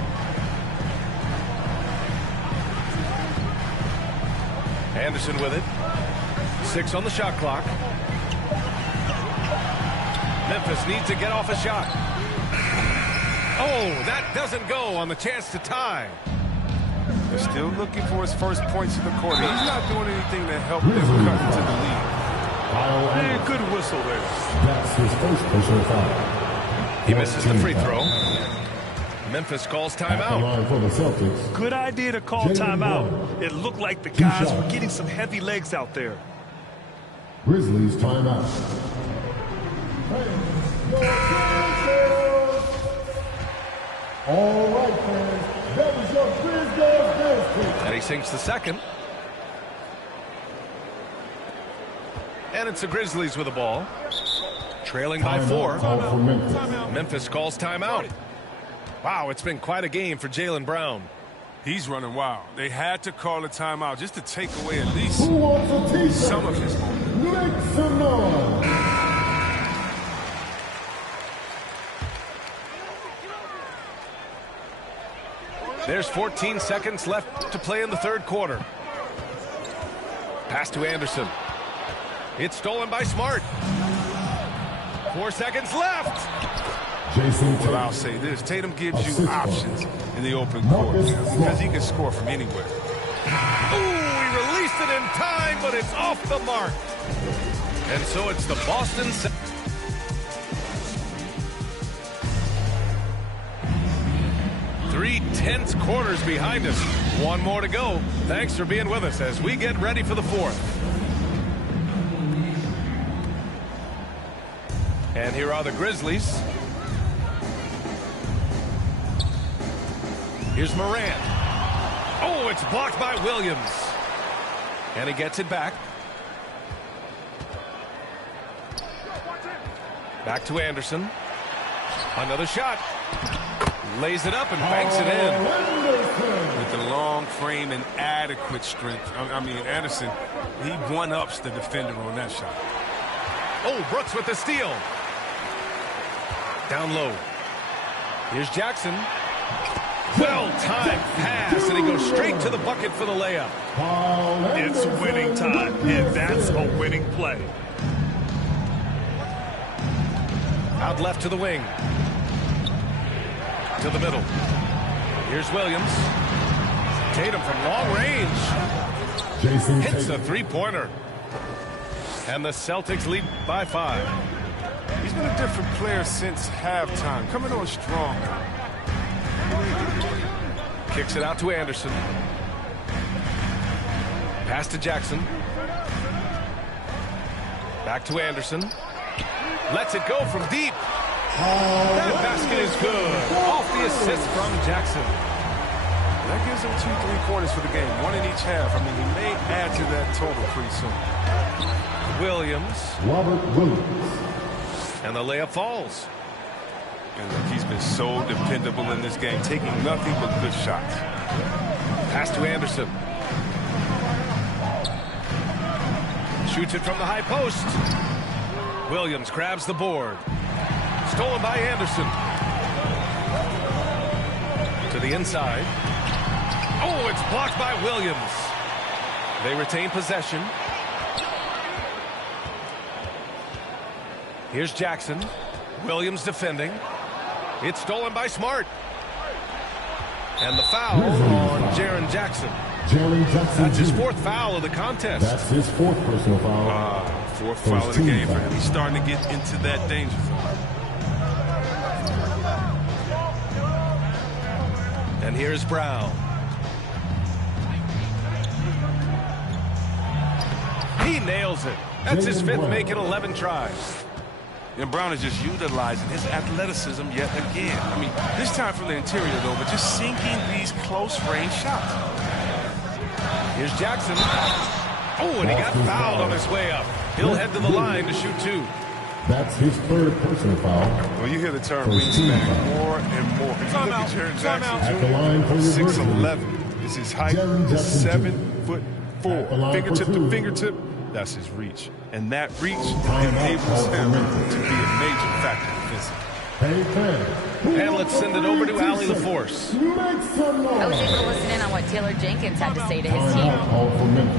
Anderson with it. 6 on the shot clock. Memphis needs to get off a shot. Oh, that doesn't go on the chance to tie. They're still looking for his first points in the quarter. He's not doing anything to help them cut into the lead. Man, good whistle there. That's his first personal foul. He misses the free throw. Memphis calls timeout. For the Celtics. Good idea to call timeout. It looked like the guys were getting some heavy legs out there. Grizzlies timeout. All right, fans. That was your Grizzlies. And he sinks the second. And it's the Grizzlies with the ball. Trailing by 4. Memphis calls timeout. Wow, it's been quite a game for Jaylen Brown. He's running wild. They had to call a timeout just to take away at least some of his moment. There's 14 seconds left to play in the third quarter. Pass to Anderson. It's stolen by Smart. 4 seconds left. Well, I'll say this. Tatum gives you options in the open court because he can score from anywhere. Ooh, he released it in time, but it's off the mark. And so it's the Boston. 3 tense quarters behind us. One more to go. Thanks for being with us as we get ready for the fourth. And here are the Grizzlies. Here's Morant. Oh, it's blocked by Williams. And he gets it back. Back to Anderson. Another shot. Lays it up and banks it in. With the long frame and adequate strength. I mean, Anderson, he one-ups the defender on that shot. Oh, Brooks with the steal. Down low. Here's Jackson. Well-timed pass, and he goes straight to the bucket for the layup. It's winning time, and that's a winning play. Out left to the wing. To the middle. Here's Williams. Tatum from long range. Hits a three-pointer. And the Celtics lead by 5. He's been a different player since halftime. Coming on strong. Kicks it out to Anderson. Pass to Jackson. Back to Anderson. Lets it go from deep. That basket is good. Off the assist from Jackson. That gives him 2 3-pointers for the game. 1 in each half. I mean, he may add to that total pretty soon. Williams. Robert Williams. And the layup falls. And look, he's been so dependable in this game, taking nothing but good shots. Pass to Anderson. Shoots it from the high post. Williams grabs the board. Stolen by Anderson. To the inside. Oh, it's blocked by Williams. They retain possession. Here's Jackson. Williams defending. It's stolen by Smart. And the foul on Jaren Jackson. That's his 4th foul of the contest. That's his 4th personal foul. 4th foul of the game for him. He's starting to get into that danger zone. And here's Brown. He nails it. That's his 5th make in 11 tries. And Brown is just utilizing his athleticism yet again. I mean, this time from the interior, though, but just sinking these close-range shots. Here's Jackson. Oh, and he got fouled on his way up. He'll head to the line to shoot 2. That's his 3rd personal foul. Well, you hear the term wingspan more and more. If you look at Jaren Jackson, 6'11". Is his height, 7'4". Fingertip to fingertip, that's his reach. And that reach enables him to be a major factor defensively. And let's send it over to Allie LaForce. I was able to listen in on what Taylor Jenkins had to say to his team.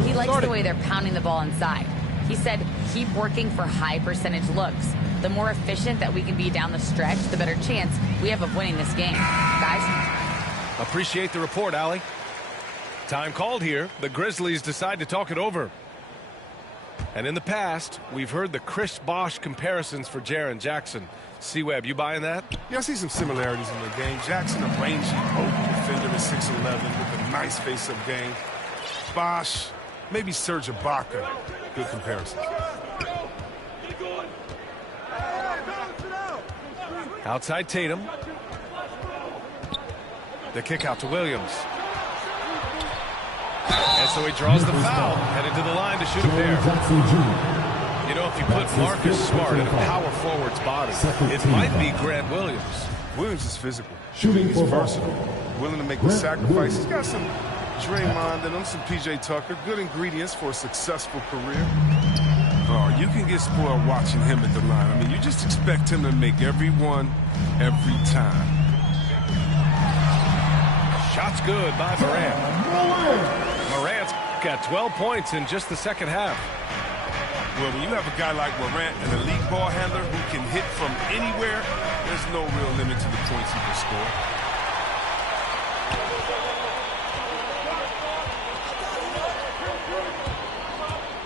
He likes the way they're pounding the ball inside. He said, keep working for high percentage looks. The more efficient that we can be down the stretch, the better chance we have of winning this game. Guys? Appreciate the report, Allie. Time called here. The Grizzlies decide to talk it over. And in the past, we've heard the Chris Bosh comparisons for Jaren Jackson. C-Web, you buying that? Yeah, I see some similarities in the game. Jackson, a rangy, open defender at 6'11", with a nice face-up game. Bosh, maybe Serge Ibaka. Good comparison. Outside Tatum. The kick out to Williams. And so he draws the foul, headed to the line to shoot a pair. You know, if you put Marcus Smart in a power forward's body, it might be Grant Williams. Williams is physical. He's versatile, willing to make the sacrifice. He's got some Draymond and some PJ Tucker. Good ingredients for a successful career. Oh, you can get spoiled watching him at the line. I mean, you just expect him to make every one, every time. Shot's good by Morant. Morant's got 12 points in just the second half. Well, when you have a guy like Morant, an elite ball handler who can hit from anywhere, there's no real limit to the points he can score.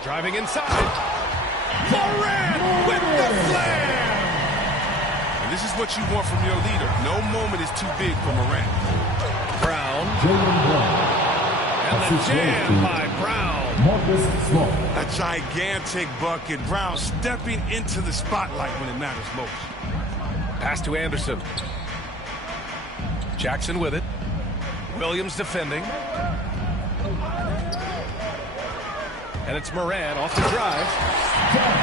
Driving inside. Morant with the slam! And this is what you want from your leader. No moment is too big for Morant. Brown. And That's the jam by Brown. Marcus Smart. A gigantic bucket. Brown stepping into the spotlight when it matters most. Pass to Anderson. Jackson with it. Williams defending. And it's Morant off the drive.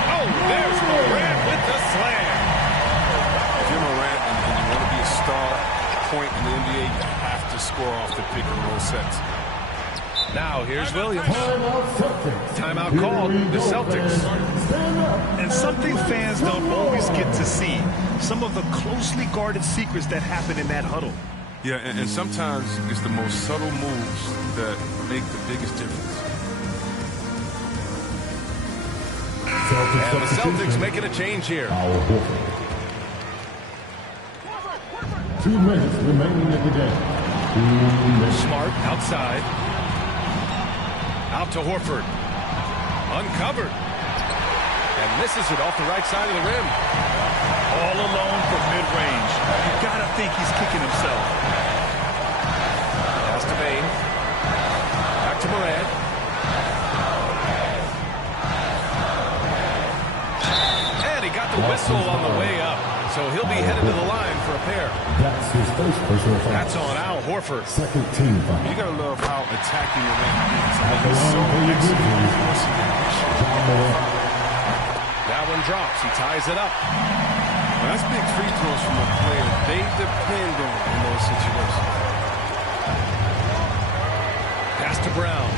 Oh, there's Morant with the slam. If you're Morant and you want to be a star point in the NBA, you have to score off the pick and roll sets. Now here's Williams. Timeout called. The Celtics. And something fans don't always get to see. Some of the closely guarded secrets that happen in that huddle. Yeah, and sometimes it's the most subtle moves that make the biggest difference. And the Celtics making a change here. 2 minutes remaining in the game. Smart outside. Out to Horford. Uncovered. And misses it off the right side of the rim. All alone from mid-range. You gotta think he's kicking himself. Pass to Bane. Back to Morant. And he got the whistle on the way up. So he'll be headed to the line for a pair. That's his first personal foul. That's on Al Horford. Second team foul. You gotta love how attacking Morant is. I mean, he's so excellent. That one drops. He ties it up. Well, that's big free throws from a player they depend on in those situations. Pass to Brown.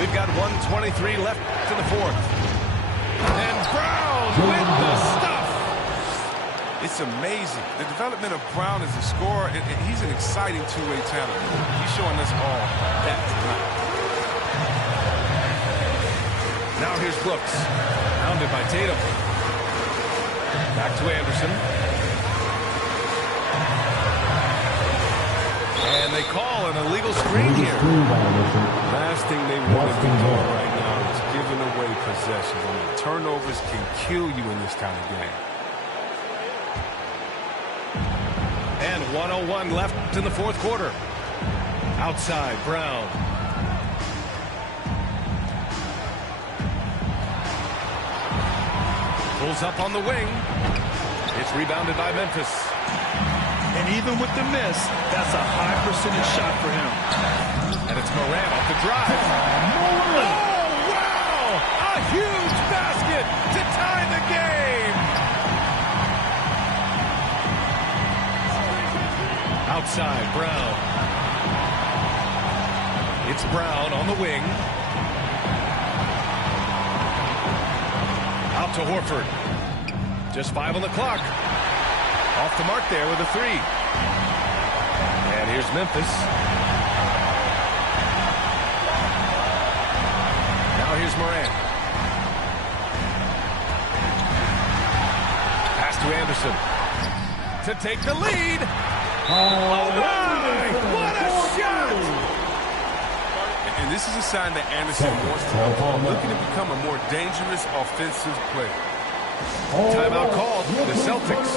We've got 1:23 left in the fourth. And Brown with the stuff. It's amazing. The development of Brown as a scorer, and he's an exciting two-way talent. He's showing us all that tonight. Now here's Brooks. Pounded by Tatum. Back to Anderson. And they call an illegal screen here. Last thing they want to do right now is giving away possessions. I mean, turnovers can kill you in this kind of game. And 1:01 left in the fourth quarter. Outside, Brown. Pulls up on the wing. It's rebounded by Memphis. And even with the miss, that's a high percentage shot for him. And it's Morant off the drive. Oh, wow! A huge basket to tie the game. Outside, Brown. It's Brown on the wing. Out to Horford. Just 5 on the clock. Off the mark there with a 3. And here's Memphis. Now here's Morant. Pass to Anderson. To take the lead. Oh my! What a shot! And this is a sign that Anderson wants to looking to become a more dangerous offensive player. Timeout called. The Celtics.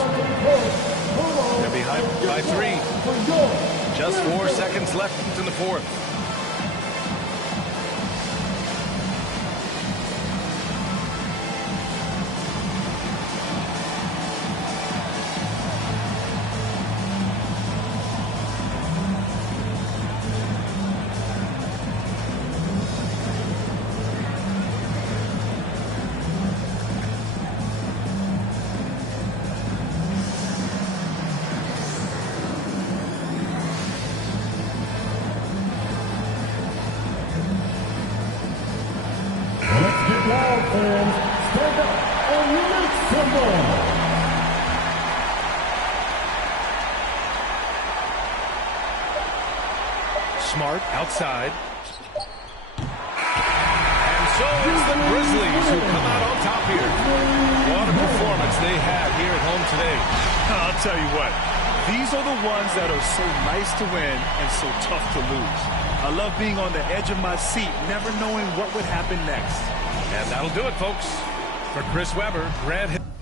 They're behind by 3. Just 4 seconds left in the fourth. Smart outside. So it's the Grizzlies who come out on top here. What a performance they had here at home today. I'll tell you what. These are the ones that are so nice to win and so tough to lose. I love being on the edge of my seat, never knowing what would happen next. And that'll do it, folks. For Chris Webber, Grant...